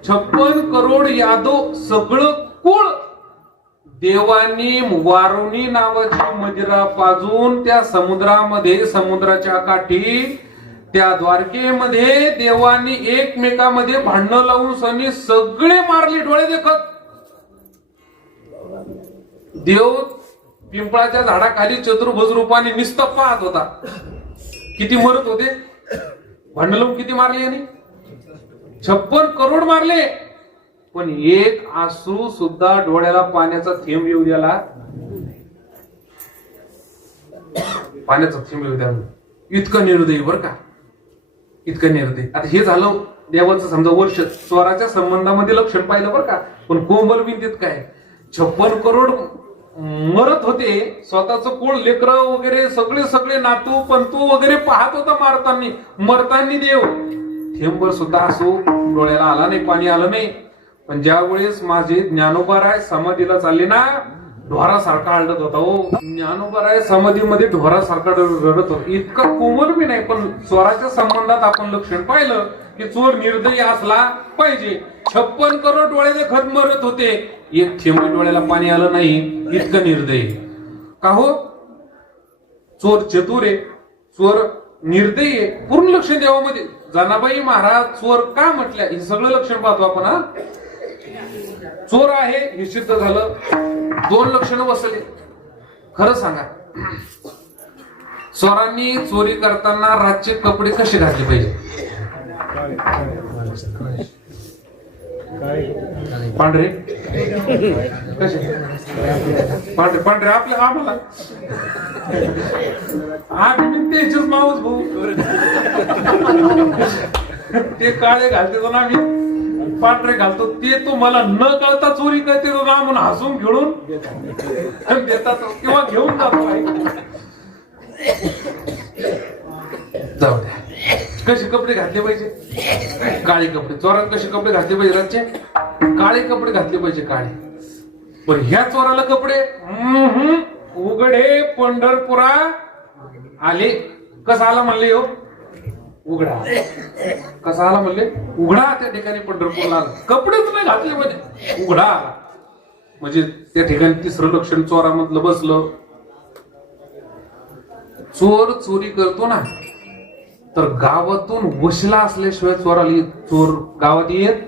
56 करोड यादव सगळं कुळ देवानी वारुणी नावाची मदिरा पाजून त्या समुद्रामध्ये, समुद्राच्या काठी त्या द्वारकेमध्ये देवानी एकमेकामध्ये भांडणं लावून सनी सगळे मारले डोळे देखत. देव पिंपळाच्या झाडाखाली चतुर्भुज रूपाने निस्तं पाहत होता. किती मरत होते, भांडण लावून किती मारले यांनी, 56 करोड मारले. पण एक आसू सुद्धा डोळ्याला पाण्याचा थेंब येऊ द्याला, पाण्याचा थेंब येऊ द्याला. इतकं निर्दयी बरं का, इतकं निर्दयी. आता हे झालं देवाचं समजा वर्ष. स्वराच्या संबंधामध्ये लक्षण पाहिलं बरं का. पण कोंबल बिंदीत काय, 56 करोड मरत होते. स्वतःचं कुळ, लेकरं वगैरे सगळे नातू पंतू वगैरे पाहत होता मरतानी. देव थेंबर सुद्धा असो डोळ्याला आला नाही, पाणी आलं नाही. पण ज्या वेळेस माझी ज्ञानोबाराय समाधीला चालली ना, ढोरासारखा हलत होता. हो, ज्ञानोबाराय समाधीमध्ये ढोरासारखा रडत होता. इतका कोमल बी नाही, पण चोराच्या संबंधात आपण लक्षण पाहिलं की चोर निर्दयी असला पाहिजे. 56 करोड डोळ्याचे खत मरत होते, एक थेंब डोळ्याला पाणी आलं नाही, इतकं निर्दयी. का हो? चोर चतुर आहे, चोर निर्दयी आहे. पूर्ण लक्षण देवामध्ये जनाबाई महाराज चोर का म्हटल्या हे सगळं लक्षण पाहतो आपण. हा, चोर आहे हे सिद्ध झालं. 2 लक्षणं बसले. खरं सांगा, चोरांनी चोरी करताना रातचे कपडे कसे घातले पाहिजे? पांढरे कसे? पांढरे पांढरे आपल्या आम्हाला तेच मावस भाऊ ते काळे घालते ना, आम्ही पांढरे घालतो. ते तो मला न कळता चोरी करते तो ना म्हणून हसून खेळून देतात किंवा घेऊन जातो. जाऊ द्या. कसे कपडे घातले पाहिजे? काळे कपडे. चोरांना कसे कपडे घातले पाहिजे? रातचे काळे कपडे घातले पाहिजे. काळे. पण ह्या चोराला कपडे उघडे पंढरपुरा आले. कसा आला म्हणले? हो, उघडा. कसा आला म्हणले? उघडा. त्या ठिकाणी पंढरपूरला आला, कपडेच नाही घातले म्हणजे उघडा आला. म्हणजे त्या ठिकाणी तिसरं लक्षण चोरामधलं बसलं. चोर चोरी करतो ना, तर गावातून वशिला असल्याशिवाय चोराला चोर गावात येत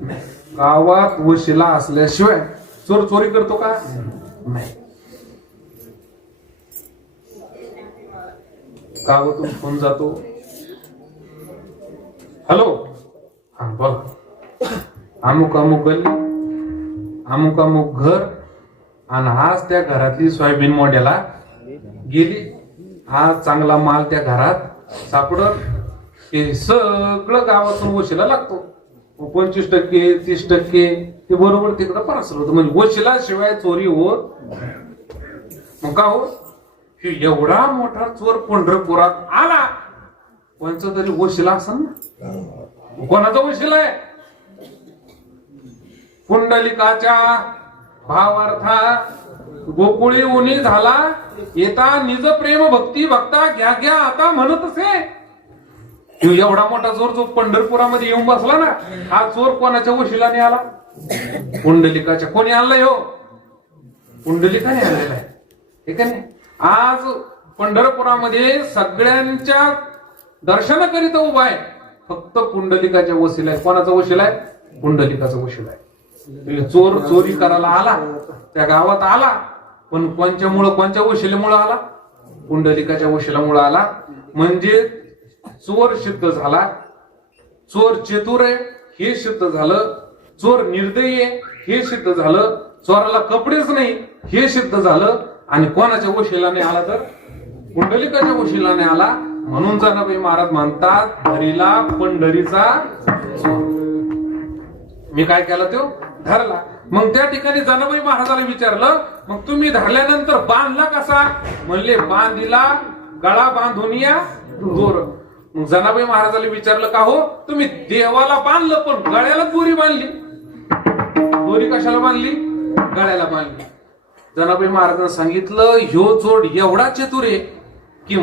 नाही. गावात वशिला असल्याशिवाय चोर चोरी करतो का? नाही. गावातून फोन जातो, हॅलो, हा बघ, अमुक अमुक गल्ली, अमुक अमुक घर, आणि आज त्या घरातली सोयाबीन मोड्याला गेली. आज चांगला माल त्या घरात सापडत. हे सगळं गावातून वशिला लागतो. 25%, 30% ते बरोबर तिकडं परासर होतं. म्हणजे वशिला शिवाय चोरी होत. मग का हो, एवढा मोठा चोर पंढरपुरात आला, कोणचा तरी वशिला असेल ना. कोणाचा वशिला आहे? पुंडलिकाच्या भावार्था गोकुळी उनी झाला येता निज प्रेम भक्ती भक्ता घ्या घ्या आता म्हणत असे. एवढा मोठा चोर जो पंढरपुरामध्ये येऊन बसला ना, हा चोर कोणाच्या वशिलाने आला? पुंडलिकाच्या. कोणी आणलाय? हो, पुंडलिकाने आणलेला आहे. ठीक आहे. आज पंढरपुरामध्ये सगळ्यांच्या दर्शनाकरिता उभा आहे, फक्त पुंडलिकाच्या वशिला आहे. कोणाचा वशिला आहे? पुंडलिकाचा वशिला आहे. चोर चोरी करायला आला, त्या गावात आला, पण कोणच्या वशिलेमुळे आला? पुंडलिकाच्या वशिलामुळे आला. म्हणजे चोर सिद्ध झाला. चोर चतुर आहे हे सिद्ध झालं. चोर निर्दयी आहे हे सिद्ध झालं. चोराला कपडेच नाही हे सिद्ध झालं. आणि कोणाच्या वशिलाने आला? तर पुंडलिकाच्या वशिलाने आला. म्हणून जनाबाई महाराज म्हणतात, धरीला पंढरीचा चोर. मी काय केला? तो धरला. मग त्या ठिकाणी जनाबाई महाराजाला विचारलं, मग तुम्ही धरल्यानंतर बांधला कसा? म्हणले, बांधिला गळा बांधून या दोर. मग जनाबाई महाराजाला विचारलं, का हो तुम्ही देवाला बांधलं पण गळ्याला दोरी बांधली? दोरी कशाला बांधली? गळ्याला बांधली. जनाबाई महाराजांनी सांगितलं, ह्यो चोर एवढा चतुर आहे की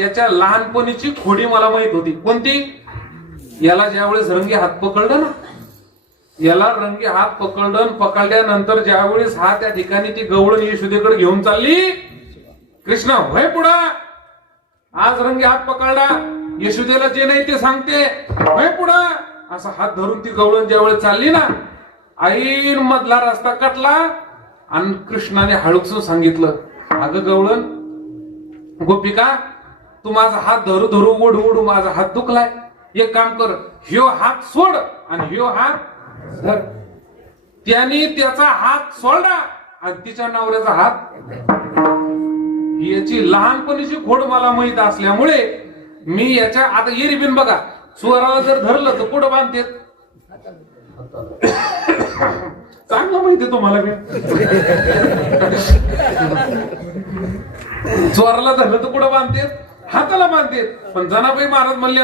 याच्या लहानपणीची खोडी मला माहित होती. कोणती? याला ज्यावेळेस रंगे हात पकडलं ना, याला रंगे हात पकडल्यानंतर ज्यावेळेस हा त्या ठिकाणी ती गवळण यशोदेकडे घेऊन चालली, कृष्णा व्हय पुढा, आज रंगे हात पकडला, यशोदेला जे नाही ते सांगते, व्हय पुढा, असा हात धरून ती गवळण ज्यावेळेस चालली ना, आईन मधला रस्ता कटला आणि कृष्णाने हळूकसं सांगितलं, अगं गवळण, गोपिका, तू माझा हात धरू धरू ओढू ओढू माझा हात दुखलाय, एक काम कर, ह्यो हात सोड आणि ह्यो हात धर. त्याने त्याचा हात सोडला आणि तिच्या नवऱ्याचा हात. याची लहानपणीची खोड मला माहित असल्यामुळे मी याच्या, आता येरी बिन बघा, चोराला जर धरलं तर कुठं बांधते? चांगलं माहिती तुम्हाला बी. चोराला धरलं तर कुठं बांधते? हाताला बांधते. पण जनाबाई महाराज म्हणले,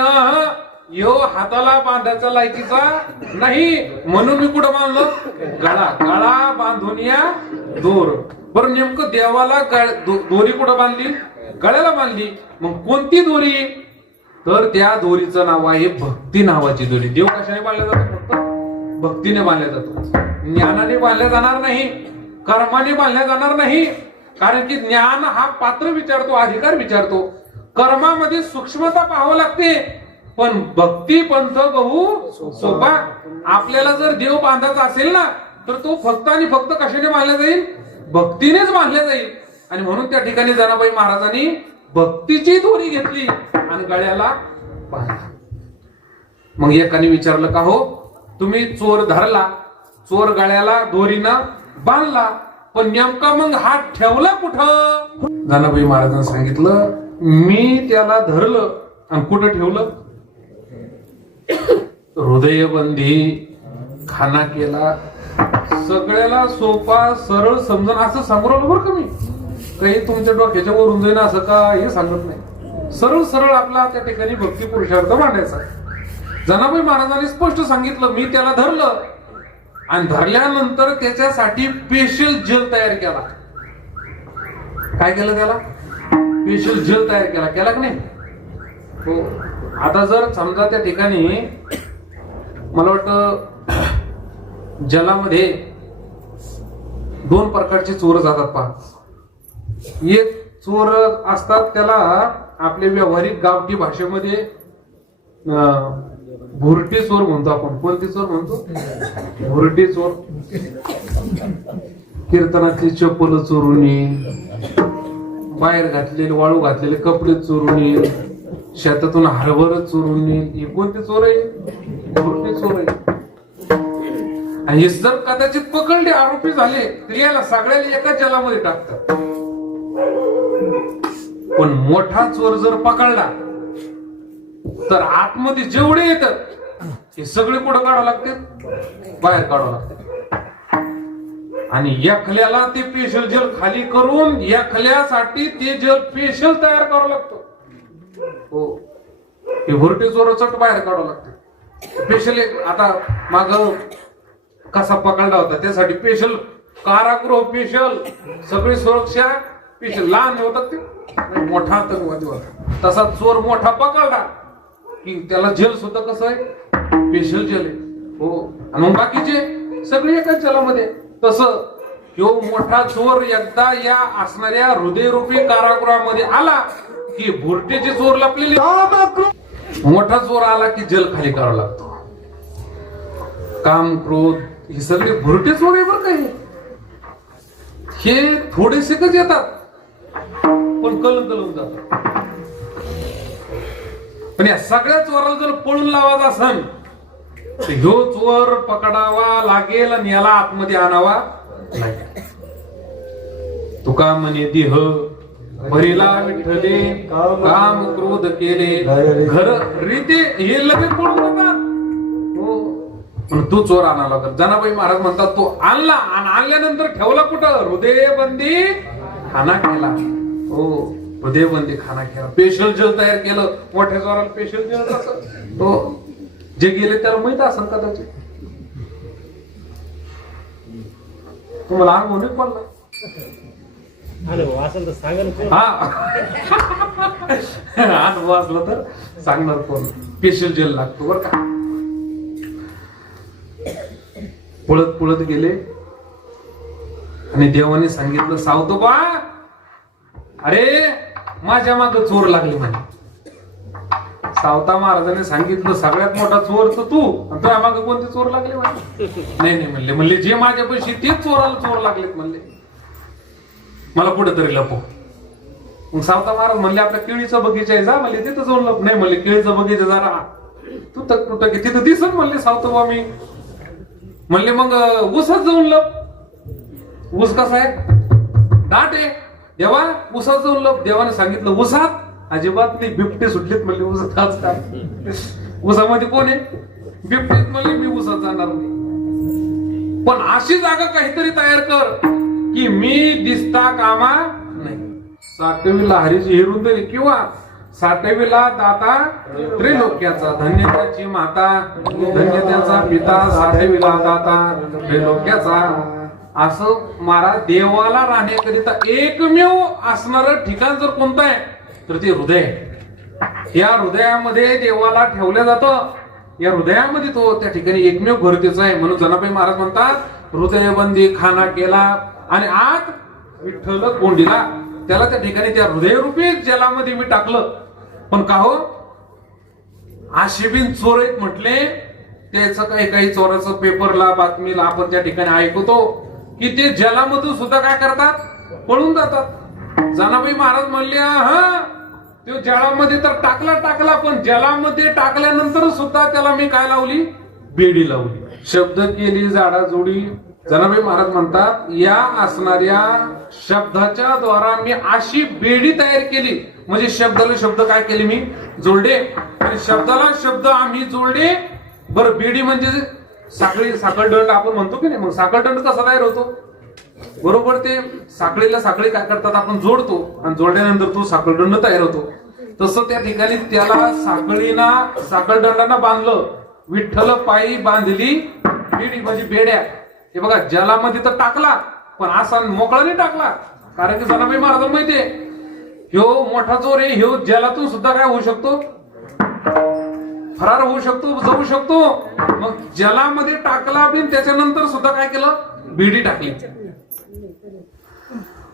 यो हाताला बांधायचा लायकीचा नाही, म्हणून मी कुठं बांधलं? गळा बांधून या दोर. बरं नेमकं देवाला दोरी कुठं बांधली? गळ्याला बांधली. मग कोणती दोरी? तर त्या दोरीचं नाव आहे भक्ती नावाची दोरी. देव कशाने बांधला जातो? फक्त भक्तीने बांधला जातो. ज्ञानाने बांधल्या जाणार नाही, कर्माने बांधल्या जाणार नाही. कारण की ज्ञान हा पात्र विचारतो, अधिकार विचारतो. कर्मामध्ये सूक्ष्मता पाहावं लागते, पण भक्ती पंथ बहु सोपा. आपल्याला जर देव बांधायचा असेल ना, तर तो फक्त आणि फक्त कशाने बांधला जाईल? भक्तीनेच बांधला जाईल. आणि म्हणून त्या ठिकाणी जनाबाई महाराजांनी भक्तीची दोरी घेतली आणि गळ्याला बांधला. मग एकाने विचारलं, का हो तुम्ही चोर धरला, चोर गळ्याला दोरीनं बांधला, पण नेमका मग हात ठेवला कुठं? जनाबाई महाराजांनी सांगितलं, मी त्याला धरलं आणि कुठं ठेवलं? हृदयबंधी खाना केला. सगळ्याला सोपा सरळ समजून असं सांगू राहिलो बरं का मी. काही तुमच्या डोक्याच्या वरून जाईन असं का हे सांगत नाही. सरळ सरळ आपला त्या ठिकाणी भक्ती पुरुषार्थ मांडायचा. जनाबाई महाराजांनी स्पष्ट सांगितलं, मी त्याला धरलं आणि धरल्यानंतर त्याच्यासाठी स्पेशल जेल तयार केला. काय केलं त्याला? स्पेशल जेल तयार केला. केला की नाही? हो. आता जर समजा त्या ठिकाणी मला वाटतं जलामध्ये दोन प्रकारचे चोर जातात पहा. एक चोर असतात, त्याला आपल्या व्यावहारिक गावठी भाषेमध्ये भुरटी चोर म्हणतो आपण. कोणती चोर म्हणतो? भुरटी चोर. कीर्तनातली चप्पल चोरून येईल, बाहेर घातलेले वाळू घातलेले कपडे चोरून येईल, शेतातून हरभर चोरून येईल. ही कोणती चोर आहे? भुरटी चोर आहे. आणि हे जर कदाचित पकडले, आरोपी झाले, तर याला सगळ्याला एकाच जलामध्ये टाकतात. पण मोठा चोर जर पकडला तर आतमध्ये जेवढे येतात हे सगळे कुठं काढावं लागते? बाहेर काढावं लागते. आणि या खल्याला ते स्पेशल जेल खाली करून या खल्यासाठी ते जेल स्पेशल तयार करावं लागतं. हो, हे भुरटे चोर चट बाहेर काढावं लागते. स्पेशल आता माग कसा पकडला होता त्यासाठी स्पेशल कारागृह, स्पेशल सगळी सुरक्षा स्पेशल. लहान होतात ते, मोठा आतंकवादी होता. तसा चोर मोठा पकडला की त्याला जेल सुद्धा कसं आहे? स्पेशल जेल आहे. हो. आणि मग बाकीचे सगळे एकाच जेलामध्ये. तसं ह्यो मोठा चोर एकदा या असणाऱ्या हृदयरूपी कारागृहामध्ये आला की भुरटेचे चोर लपलेले. मोठा चोर आला की जेल खाली करावा लागतो. काम, क्रोध हे सगळे भुरटे चोर आहे बरं का. हे थोडेसे कच येतात पण कलून जातात. पण या सगळ्या चोराला जर पळून लावायचा असेल तर ह्यो चोर पकडावा लागेल आणि याला आतमध्ये आणावा लागेल. तुका म्हणे देह भरिला विठ्ठले, काम क्रोध केले घर रीते, हे लगेच पळून जातात. हो. पण तो चोर आणावा लागेल. जनाबाई महाराज म्हणतात, तो आणला आणि आणल्यानंतर ठेवला कुठं? हृदयबंदी खाना केला. हो, हृदयबंदी खाना केला. स्पेशल जेल तयार केलं. मोठ्या चोराला स्पेशल जेल असं. हो, जे गेले त्याला माहित असेल कदाचित. तुम्हाला अनुभव नाही पडला? अनुभव असेल तर सांगा ना. हा, अनुभव असला तर सांगणार कोण. स्पेशल जेल लागतो बरं का. पळत गेले आणि देवाने सांगितलं, सावतोबा अरे माझ्या माग चोर लागले म्हणे. सावता महाराजांनी सांगितलं, सगळ्यात मोठा चोर तर तू, आणि तुझ्या माग कोणते चोर लागले म्हणे? नाही म्हणले जे माझ्या पैसे तेच चोर लागलेत म्हणले. मला कुठेतरी लपव. मग सावता महाराज म्हणले, आपल्या केळीचा बगीचा आहे, जा म्हणले तिथं जाऊन लप. नाही म्हणले, केळीचा बगीचा जरा तू तक तिथं दिसत म्हणले सावतोबा मी. म्हणले मग ऊसात जाऊन लप. ऊस कसा आहे? दाट आहे. देवा ऊसात जाऊन लप. देवाने सांगितलं ऊसात अजिबात नाही, बिबटे सुटलेत म्हणले ऊसात. आज काय ऊसामध्ये कोण आहे? बिबटेत म्हणले, मी ऊसात जाणार नाही. पण अशी जागा काहीतरी तयार कर की मी दिसता कामा नाही. 7वी लहरीची हिरून तरी किंवा साठविला दाता त्रिलोक्याचा, धन्य त्याची माता, धन्य त्याचा पिता, साठविला दाता त्रिलोक्याचा. असं महाराज देवाला राहण्याकरिता एकमेव असणार ठिकाण जर कोणतं आहे तर ते हृदय. या हृदयामध्ये देवाला ठेवलं जातं, या हृदयामध्ये तो त्या ठिकाणी एकमेव घर त्याचं आहे. म्हणून जनाबाई महाराज म्हणतात हृदयबंदी खाना केला आणि आत विठ्ठल कोंडीला. त्याला त्या ठिकाणी त्या हृदयरूपी जलामध्ये मी टाकलं. पण का हो, असे बिन चोर आहेत म्हटले. त्याचं काही चोराचं पेपरला बातमीला आपण त्या ठिकाणी ऐकतो की ते जलामधून सुद्धा काय करतात, पळून जातात. जनाबाई महाराज म्हणले हा तो जलामध्ये तर टाकला पण जलामध्ये टाकल्यानंतर सुद्धा त्याला मी काय लावली, बेडी लावली. शब्द केली जाडा जोडी. जनाबाई महाराज म्हणतात या असणाऱ्या शब्दाच्या द्वारा मी अशी बेडी तयार केली. म्हणजे शब्दाला शब्द काय केले मी जोडले आणि शब्दाला शब्द आम्ही जोडले. बरं, बेडी म्हणजे साखळदंड आपण म्हणतो की नाही. मग साखळदंड कसा तयार होतो, बरोबर ते साखळीला साखळी काय करतात आपण जोडतो आणि जोडल्यानंतर तो साखळदंड तयार होतो. तसं त्या ठिकाणी त्याला साखळदंडांना बांधलं. विठ्ठल पायी बांधली बेडी म्हणजे बेड्या. हे बघा, जलामध्ये तर टाकला पण असा मोकळा नाही टाकला. कारण की जनाबाई महाराज माहितीये ह्यो मोठा चोर आहे, ह्यो जलातून सुद्धा काय होऊ शकतो, फरार होऊ शकतो, जाऊ शकतो. मग जलामध्ये टाकला बिन त्याच्यानंतर सुद्धा काय केलं, बेडी टाकली.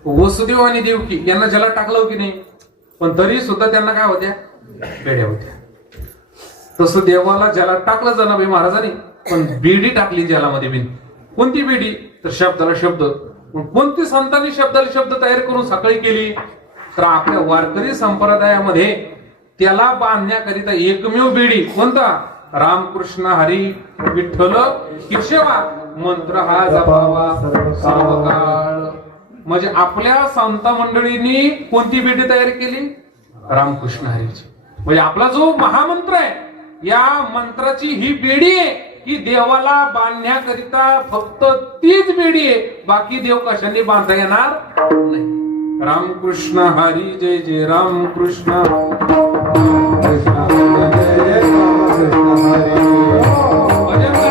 वसुदेव आणि देवकी यांना जलात टाकलं की नाही, पण तरी सुद्धा त्यांना काय होत्या, बेड्या होत्या. तसं देवाला जलात टाकलं जनाबाई महाराजांनी, पण बेडी टाकली जलामध्ये बिन. कोणती बेडी, तर शब्दाला शब्द. कोणती संतांनी शब्दाला शब्द तयार करून साखळी केली, तर आपल्या वारकरी संप्रदायामध्ये त्याला बांधण्याकरिता एकमेव बेडी कोणता, रामकृष्ण हरी विठ्ठल केशवा मंत्र हा जपावा सर्व काळ. म्हणजे आपल्या संत मंडळींनी कोणती बेडी तयार केली, रामकृष्ण हरीची. म्हणजे आपला जो महामंत्र आहे या मंत्राची ही बेडी आहे की देवाला बांधण्याकरिता फक्त तीच बेडी आहे. बाकी देव कशाने बांधता येणार नाही. रामकृष्ण हरी जय जय रामकृष्ण भजन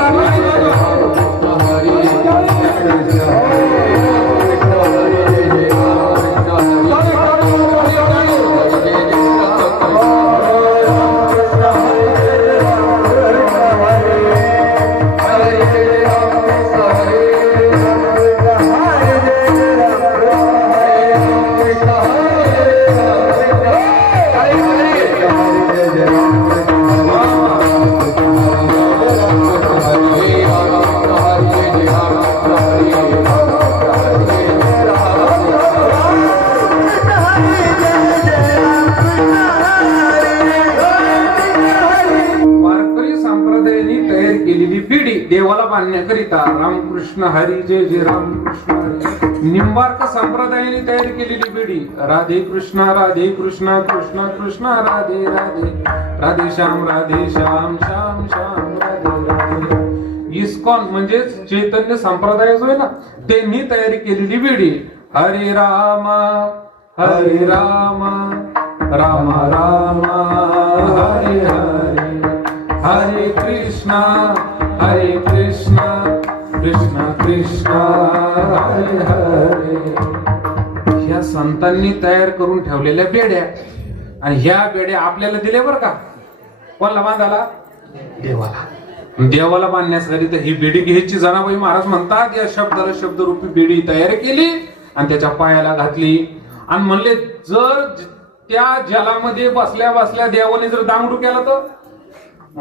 देवाला बांधण्याकरिता रामकृष्ण हरी जय जय रामकृष्ण हरी. निंबार्क संप्रदायाने तयार केलेली बेडी राधे कृष्ण कृष्ण कृष्ण राधे राधे राधे श्याम श्याम श्याम राधे राधे. इस्कॉन म्हणजे चैतन्य संप्रदाय जो आहे ना, त्यांनी तयारी केलेली बेडी हरे रामा राम राम हरे हरे हरे कृष्णा कृष्ण कृष्ण हरे हरे. ह्या संतांनी तयार करून ठेवलेल्या बेड्या आणि ह्या बेड्या आपल्याला दिल्या बरं का. कोणाला बांधायला, देवाला बांधण्यासाठी तर ही बेडी घ्यायची. जनाबाई महाराज म्हणतात या शब्दाला शब्दरूपी बेडी तयार केली आणि त्याच्या पायाला घातली आणि म्हणले जर त्या जलामध्ये बसल्या देवाने जर दांगडू केला तर.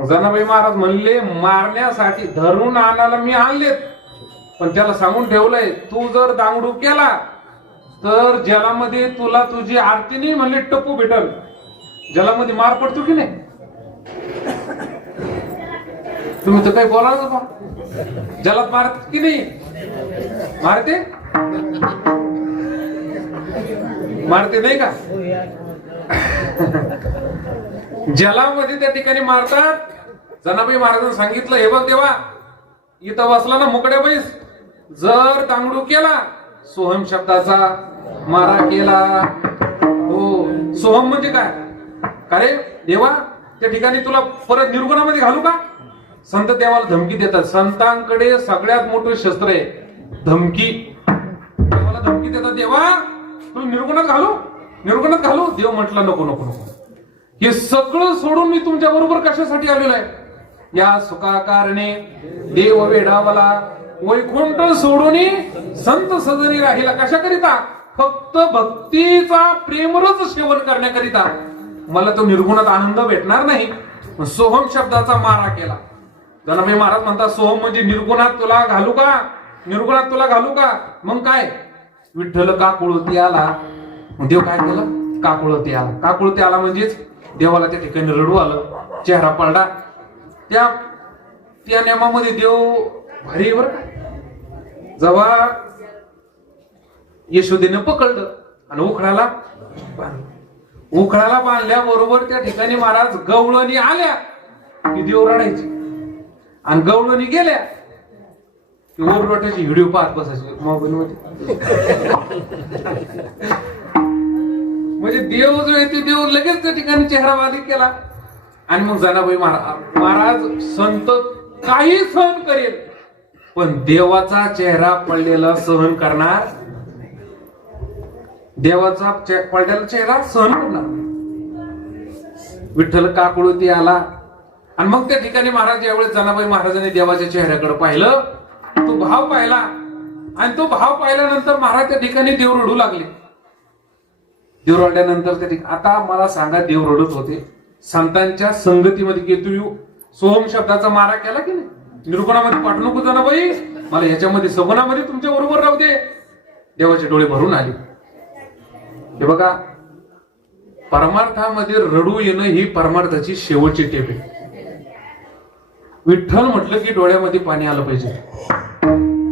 जनाबाई महाराज म्हणले मारण्यासाठी धरून आणायला मी आणलेत, पण त्याला सांगून ठेवलंय तू जर दांगडू केला तर जलामध्ये तुला तुझी आरती नाही म्हणले टप्पू भेटल. जलामध्ये मार पडतो की नाही, तुम्ही तर काही बोला ना. जलात मारत की नाही, मारते नाही का. जलामध्ये त्या ठिकाणी मारतात. जनाबाई महाराजांनी सांगितलं हे बघ देवा, इथं बसला ना मुकड्या बैस, जर दांगडू केला सोहम शब्दाचा मारा केला. हो, सोहम म्हणजे काय, अरे देवा त्या ठिकाणी तुला परत निर्गुणामध्ये घालू का? संत देवाला धमकी देतात. संतांकडे सगळ्यात मोठं शस्त्र आहे धमकी. देवाला धमकी देतात, देवा तुला निर्गुणात घालू, निर्गुणात घालू. देव म्हटला नको नको नको, हे सगळं सोडून मी तुमच्या बरोबर कशासाठी आलेलो आहे? या सुखाकारणे देव वेडावला, वैकुंठ सोडून संत सजनी राहिला. कशाकरिता? फक्त भक्तीचा प्रेमरच सेवन करण्याकरिता. मला तो निर्गुणात आनंद भेटणार नाही. सोहम शब्दाचा मारा केला. जनाबाई महाराज म्हणतात सोहम म्हणजे निर्गुणात तुला घालू का, निर्गुणात तुला घालू का? मग काय? विठ्ठल काकुळती आला. देव काय केलं? काकुळती आला. काकुळती आला म्हणजेच देवाला त्या ठिकाणी रडू आलं, चेहरा पडला. त्या नियमामध्ये देव भारी बर का. जेव्हा यशोदेनं पकडलं आणि उखळाला बांधलं, उखळाला बांधल्याबरोबर त्या ठिकाणी महाराज गवळणी आल्या की देव रडायची, आणि गवळणी गेल्या की ओरडोट्याची व्हिडिओ पाहत बसायची मोबाईल मध्ये. म्हणजे देव जो आहे ते देव लगेच त्या ठिकाणी चेहरा बाधित केला. आणि मग जनाबाई महाराज संत काही सहन करेल, पण देवाचा चेहरा पडलेला सहन करणार, देवाचा पडलेला चेहरा सहन करणार. विठ्ठल काकुळती आला. आणि मग त्या ठिकाणी महाराज यावेळेस जनाबाई महाराजांनी देवाच्या चेहऱ्याकडे पाहिलं, तो भाव पाहिला. आणि तो भाव पाहिल्यानंतर महाराज त्या ठिकाणी देव रडू लागले. देव रडल्यानंतर त्या ठिकाणी आता मला सांगा, देव रडत होते संतांच्या संगतीमध्ये की तू सोहम शब्दाचा मारा केला की नाही? निर्गुणामध्ये पाठवू नको जनाबाई, मला याच्यामध्ये सगुणामध्ये तुमच्या बरोबर राहू दे. देवाचे डोळे भरून आले. हे बघा, परमार्थामध्ये रडू येणं ही परमार्थाची शेवटची टेप आहे. विठ्ठल म्हटलं की डोळ्यामध्ये पाणी आलं पाहिजे,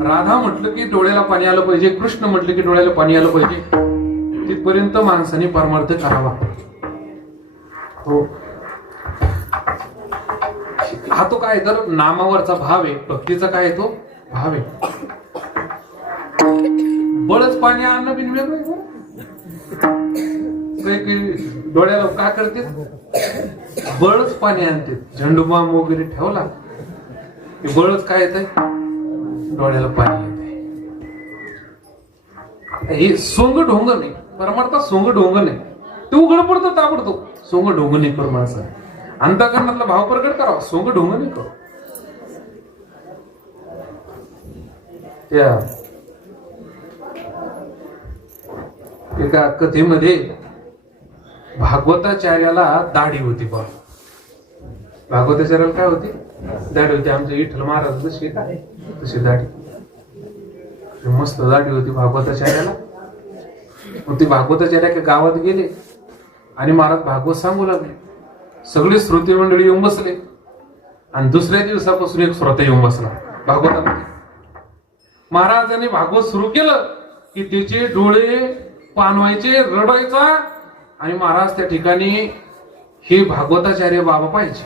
राधा म्हटलं की डोळ्याला पाणी आलं पाहिजे, कृष्ण म्हटलं की डोळ्याला पाणी आलं पाहिजे. तिथपर्यंत माणसाने परमार्थ करावा. हो, हा तो काय तर नामावरचा भाव आहे, भक्तीचा काय आहे तो भाव आहे. बळच पाणी आणणं बिन वेगळं. काही डोळ्याला काय करते, बळच पाणी आणते. झेंडूबाम वगैरे ठेवला की बळच काय येत, डोळ्याला पाणी येते. हे सोंग ढोंग नाही, परमार्थात सोंग ढोंग नाही. ते उघड पडतं ताबडतो. सोंग ढोंग नाही करू माणसाने. अंतःकरणातला भाव प्रकट करावा, सोंग ढोंग नाही करू. त्या एका कथेमध्ये भागवताचार्याला दाढी होती. बा भागवताचार्याला काय होती? दाढी होती. आमच्या विठ्ठल महाराज जशी काय तशी दाढी, मस्त दाढी होती भागवताचार्याला. मग ती भागवताचार्य एका गावात गेले आणि महाराज भागवत सांगू लागले. सगळे श्रोते मंडळी येऊन बसले. आणि दुसऱ्या दिवसापासून एक श्रोता येऊन बसला भागवतामध्ये. महाराजांनी भागवत सुरू केलं की त्याचे डोळे पाणवायचे, रडायचा. आणि महाराज त्या ठिकाणी हे भागवताचार्य बाबा पाहिजे.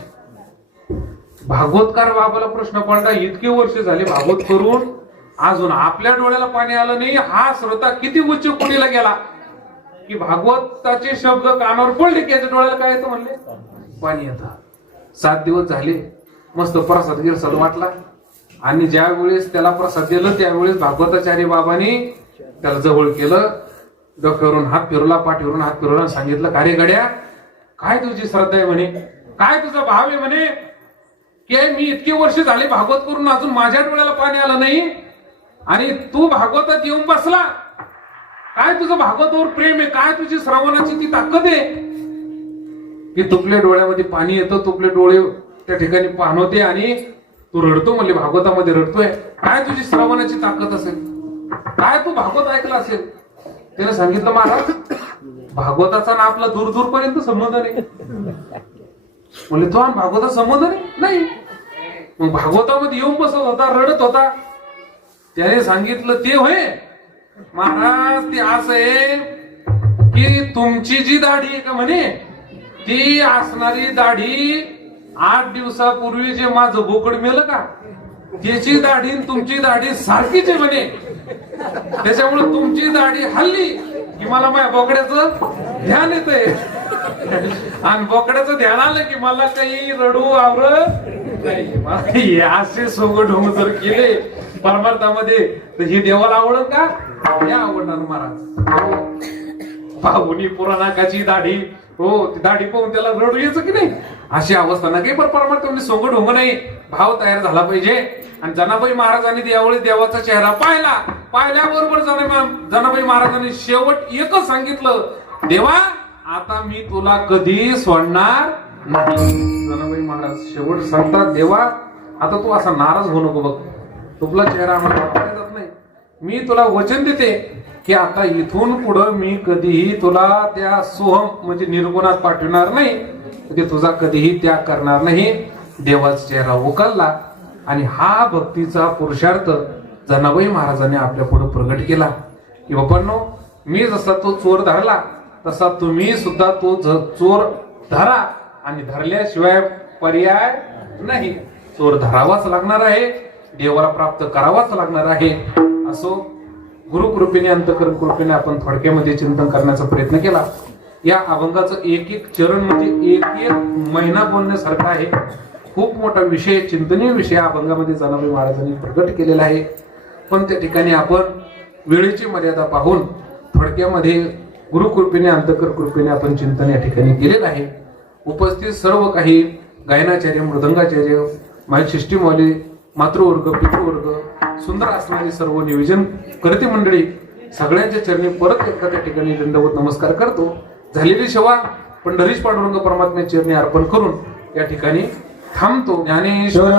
भागवतकार बाबाला प्रश्न पडला, इतके वर्ष झाले भागवत करून अजून आपल्या डोळ्याला पाणी आलं नाही. हा श्रोता किती उच्च कोटीला गेला की भागवताचे शब्द कानावर पडले की याच्या डोळ्याला काय येतं म्हणले, पाणी येतं. 7 दिवस झाले, मस्त प्रसाद गिरसाद वाटला. आणि ज्या वेळेस त्याला प्रसाद दिलं त्यावेळेस भागवताचार्य बाबांनी त्याला जवळ केलं, डोक्यावरून हात फिरवला, पाठीवरून हात फिरवला, सांगितलं, का रे गड्या, काय तुझी श्रद्धा आहे म्हणे, काय तुझा भाव आहे म्हणे, की मी इतके वर्ष झाले भागवत करून अजून माझ्या डोळ्याला पाणी आलं नाही आणि तू भागवतात येऊन बसला. काय तुझं भागवतावर प्रेम आहे, काय तुझी श्रवणाची ती ताकद आहे की तुपल्या डोळ्यामध्ये पाणी येतं, तुपले डोळे त्या ठिकाणी पाहणवते आणि तू रडतो म्हणले, भागवतामध्ये रडतोय. काय तुझी श्रवणाची ताकद असेल, काय तू भागवत ऐकला असेल. त्याने सांगितलं, महाराज भागवताचा ना आपला दूर दूर पर्यंत संबंध नाही. म्हणजे तो भागवता संबंध नाही. मग भागवतामध्ये येऊन बसत होता, रडत होता. त्याने सांगितलं, ते होय महाराज, ते असं आहे की तुमची जी दाढी आहे का म्हणे, ती असणारी दाढी 8 दिवसापूर्वी जे माझं बोकड मेलं का, त्याची दाढी तुमची दाढी सारखीच आहे म्हणे. त्याच्यामुळे तुमची दाढी हल्ली की मला माझ्या बोकड्याचं ध्यान येतंय. आणि बोकड्याचं ध्यान आलं की मला काही रडू आवरत नाही. मला हे असे सोंग ढोंग जर केले परमार्थामध्ये तर हे देवाला आवडल का? हे आवडणार महाराज. पाहुणी पुराणाकाची दाढी, हो ती दाढी पाहून त्याला रडू यायचं की नाही, अशी अवस्था ना काही. पण परमार्थामध्ये सोंग ढोंग नाही, भाव तयार झाला पाहिजे. आणि जनाबाई महाराजांनी यावेळी देवाचा चेहरा पाहिल्याबरोबर जनाबाई महाराजांनी शेवट एकच सांगितलं, देवा आता मी तुला कधी सोडणार नाही. जनाबाई महाराज शेवट सांगतात, देवा आता तू असा नाराज होऊ नको, बघ तुला चेहरा आम्हाला पाहिला जात नाही. मी तुला वचन देते की आता इथून पुढं मी कधीही तुला त्या सोहम म्हणजे निर्गुणात पाठवणार नाही, की तुझा कधीही त्याग करणार नाही. देवाचा चेहरा उकलला आणि हा भक्तीचा पुरुषार्थ जनाबाई महाराजांनी आपल्या पुढे प्रगट केला की बाबांनो, मी जसा तो चोर धरला तसा तुम्ही सुद्धा तो चोर धरा, आणि धरल्याशिवाय पर्याय नाही. चोर धरावाच लागणार आहे, देवाला प्राप्त करावाच लागणार आहे. असो गुरुकृपेने अंतकरण कृपेने आपण थोडक्यामध्ये चिंतन करण्याचा प्रयत्न केला. या अभंगाचं एक एक चरण म्हणजे एक एक महिना बोलण्यासारखा आहे. खूप मोठा विषय, चिंतनीय विषय अभंगामध्ये जनाबाई महाराजांनी प्रकट केलेला आहे. पण त्या ठिकाणी आपण वेळेची मर्यादा पाहून थोडक्यामध्ये गुरुकृपेने अंतकर कृपेने आपण चिंतन या ठिकाणी केलेलं आहे. उपस्थित सर्व काही गायनाचार्य, मृदंगाचार्य, माईक सिस्टीमवाले, मातृवर्ग, पितृवर्ग, सुंदर असणारी सर्व नियोजन करते मंडळी, सगळ्यांच्या चरणी परत एकदा त्या ठिकाणी दंडवत नमस्कार करतो. झालेली सेवा पंढरीश पांडुरंग परमात्म्याच्या चरणी अर्पण करून या ठिकाणी थांबतो. ज्ञानेश्वर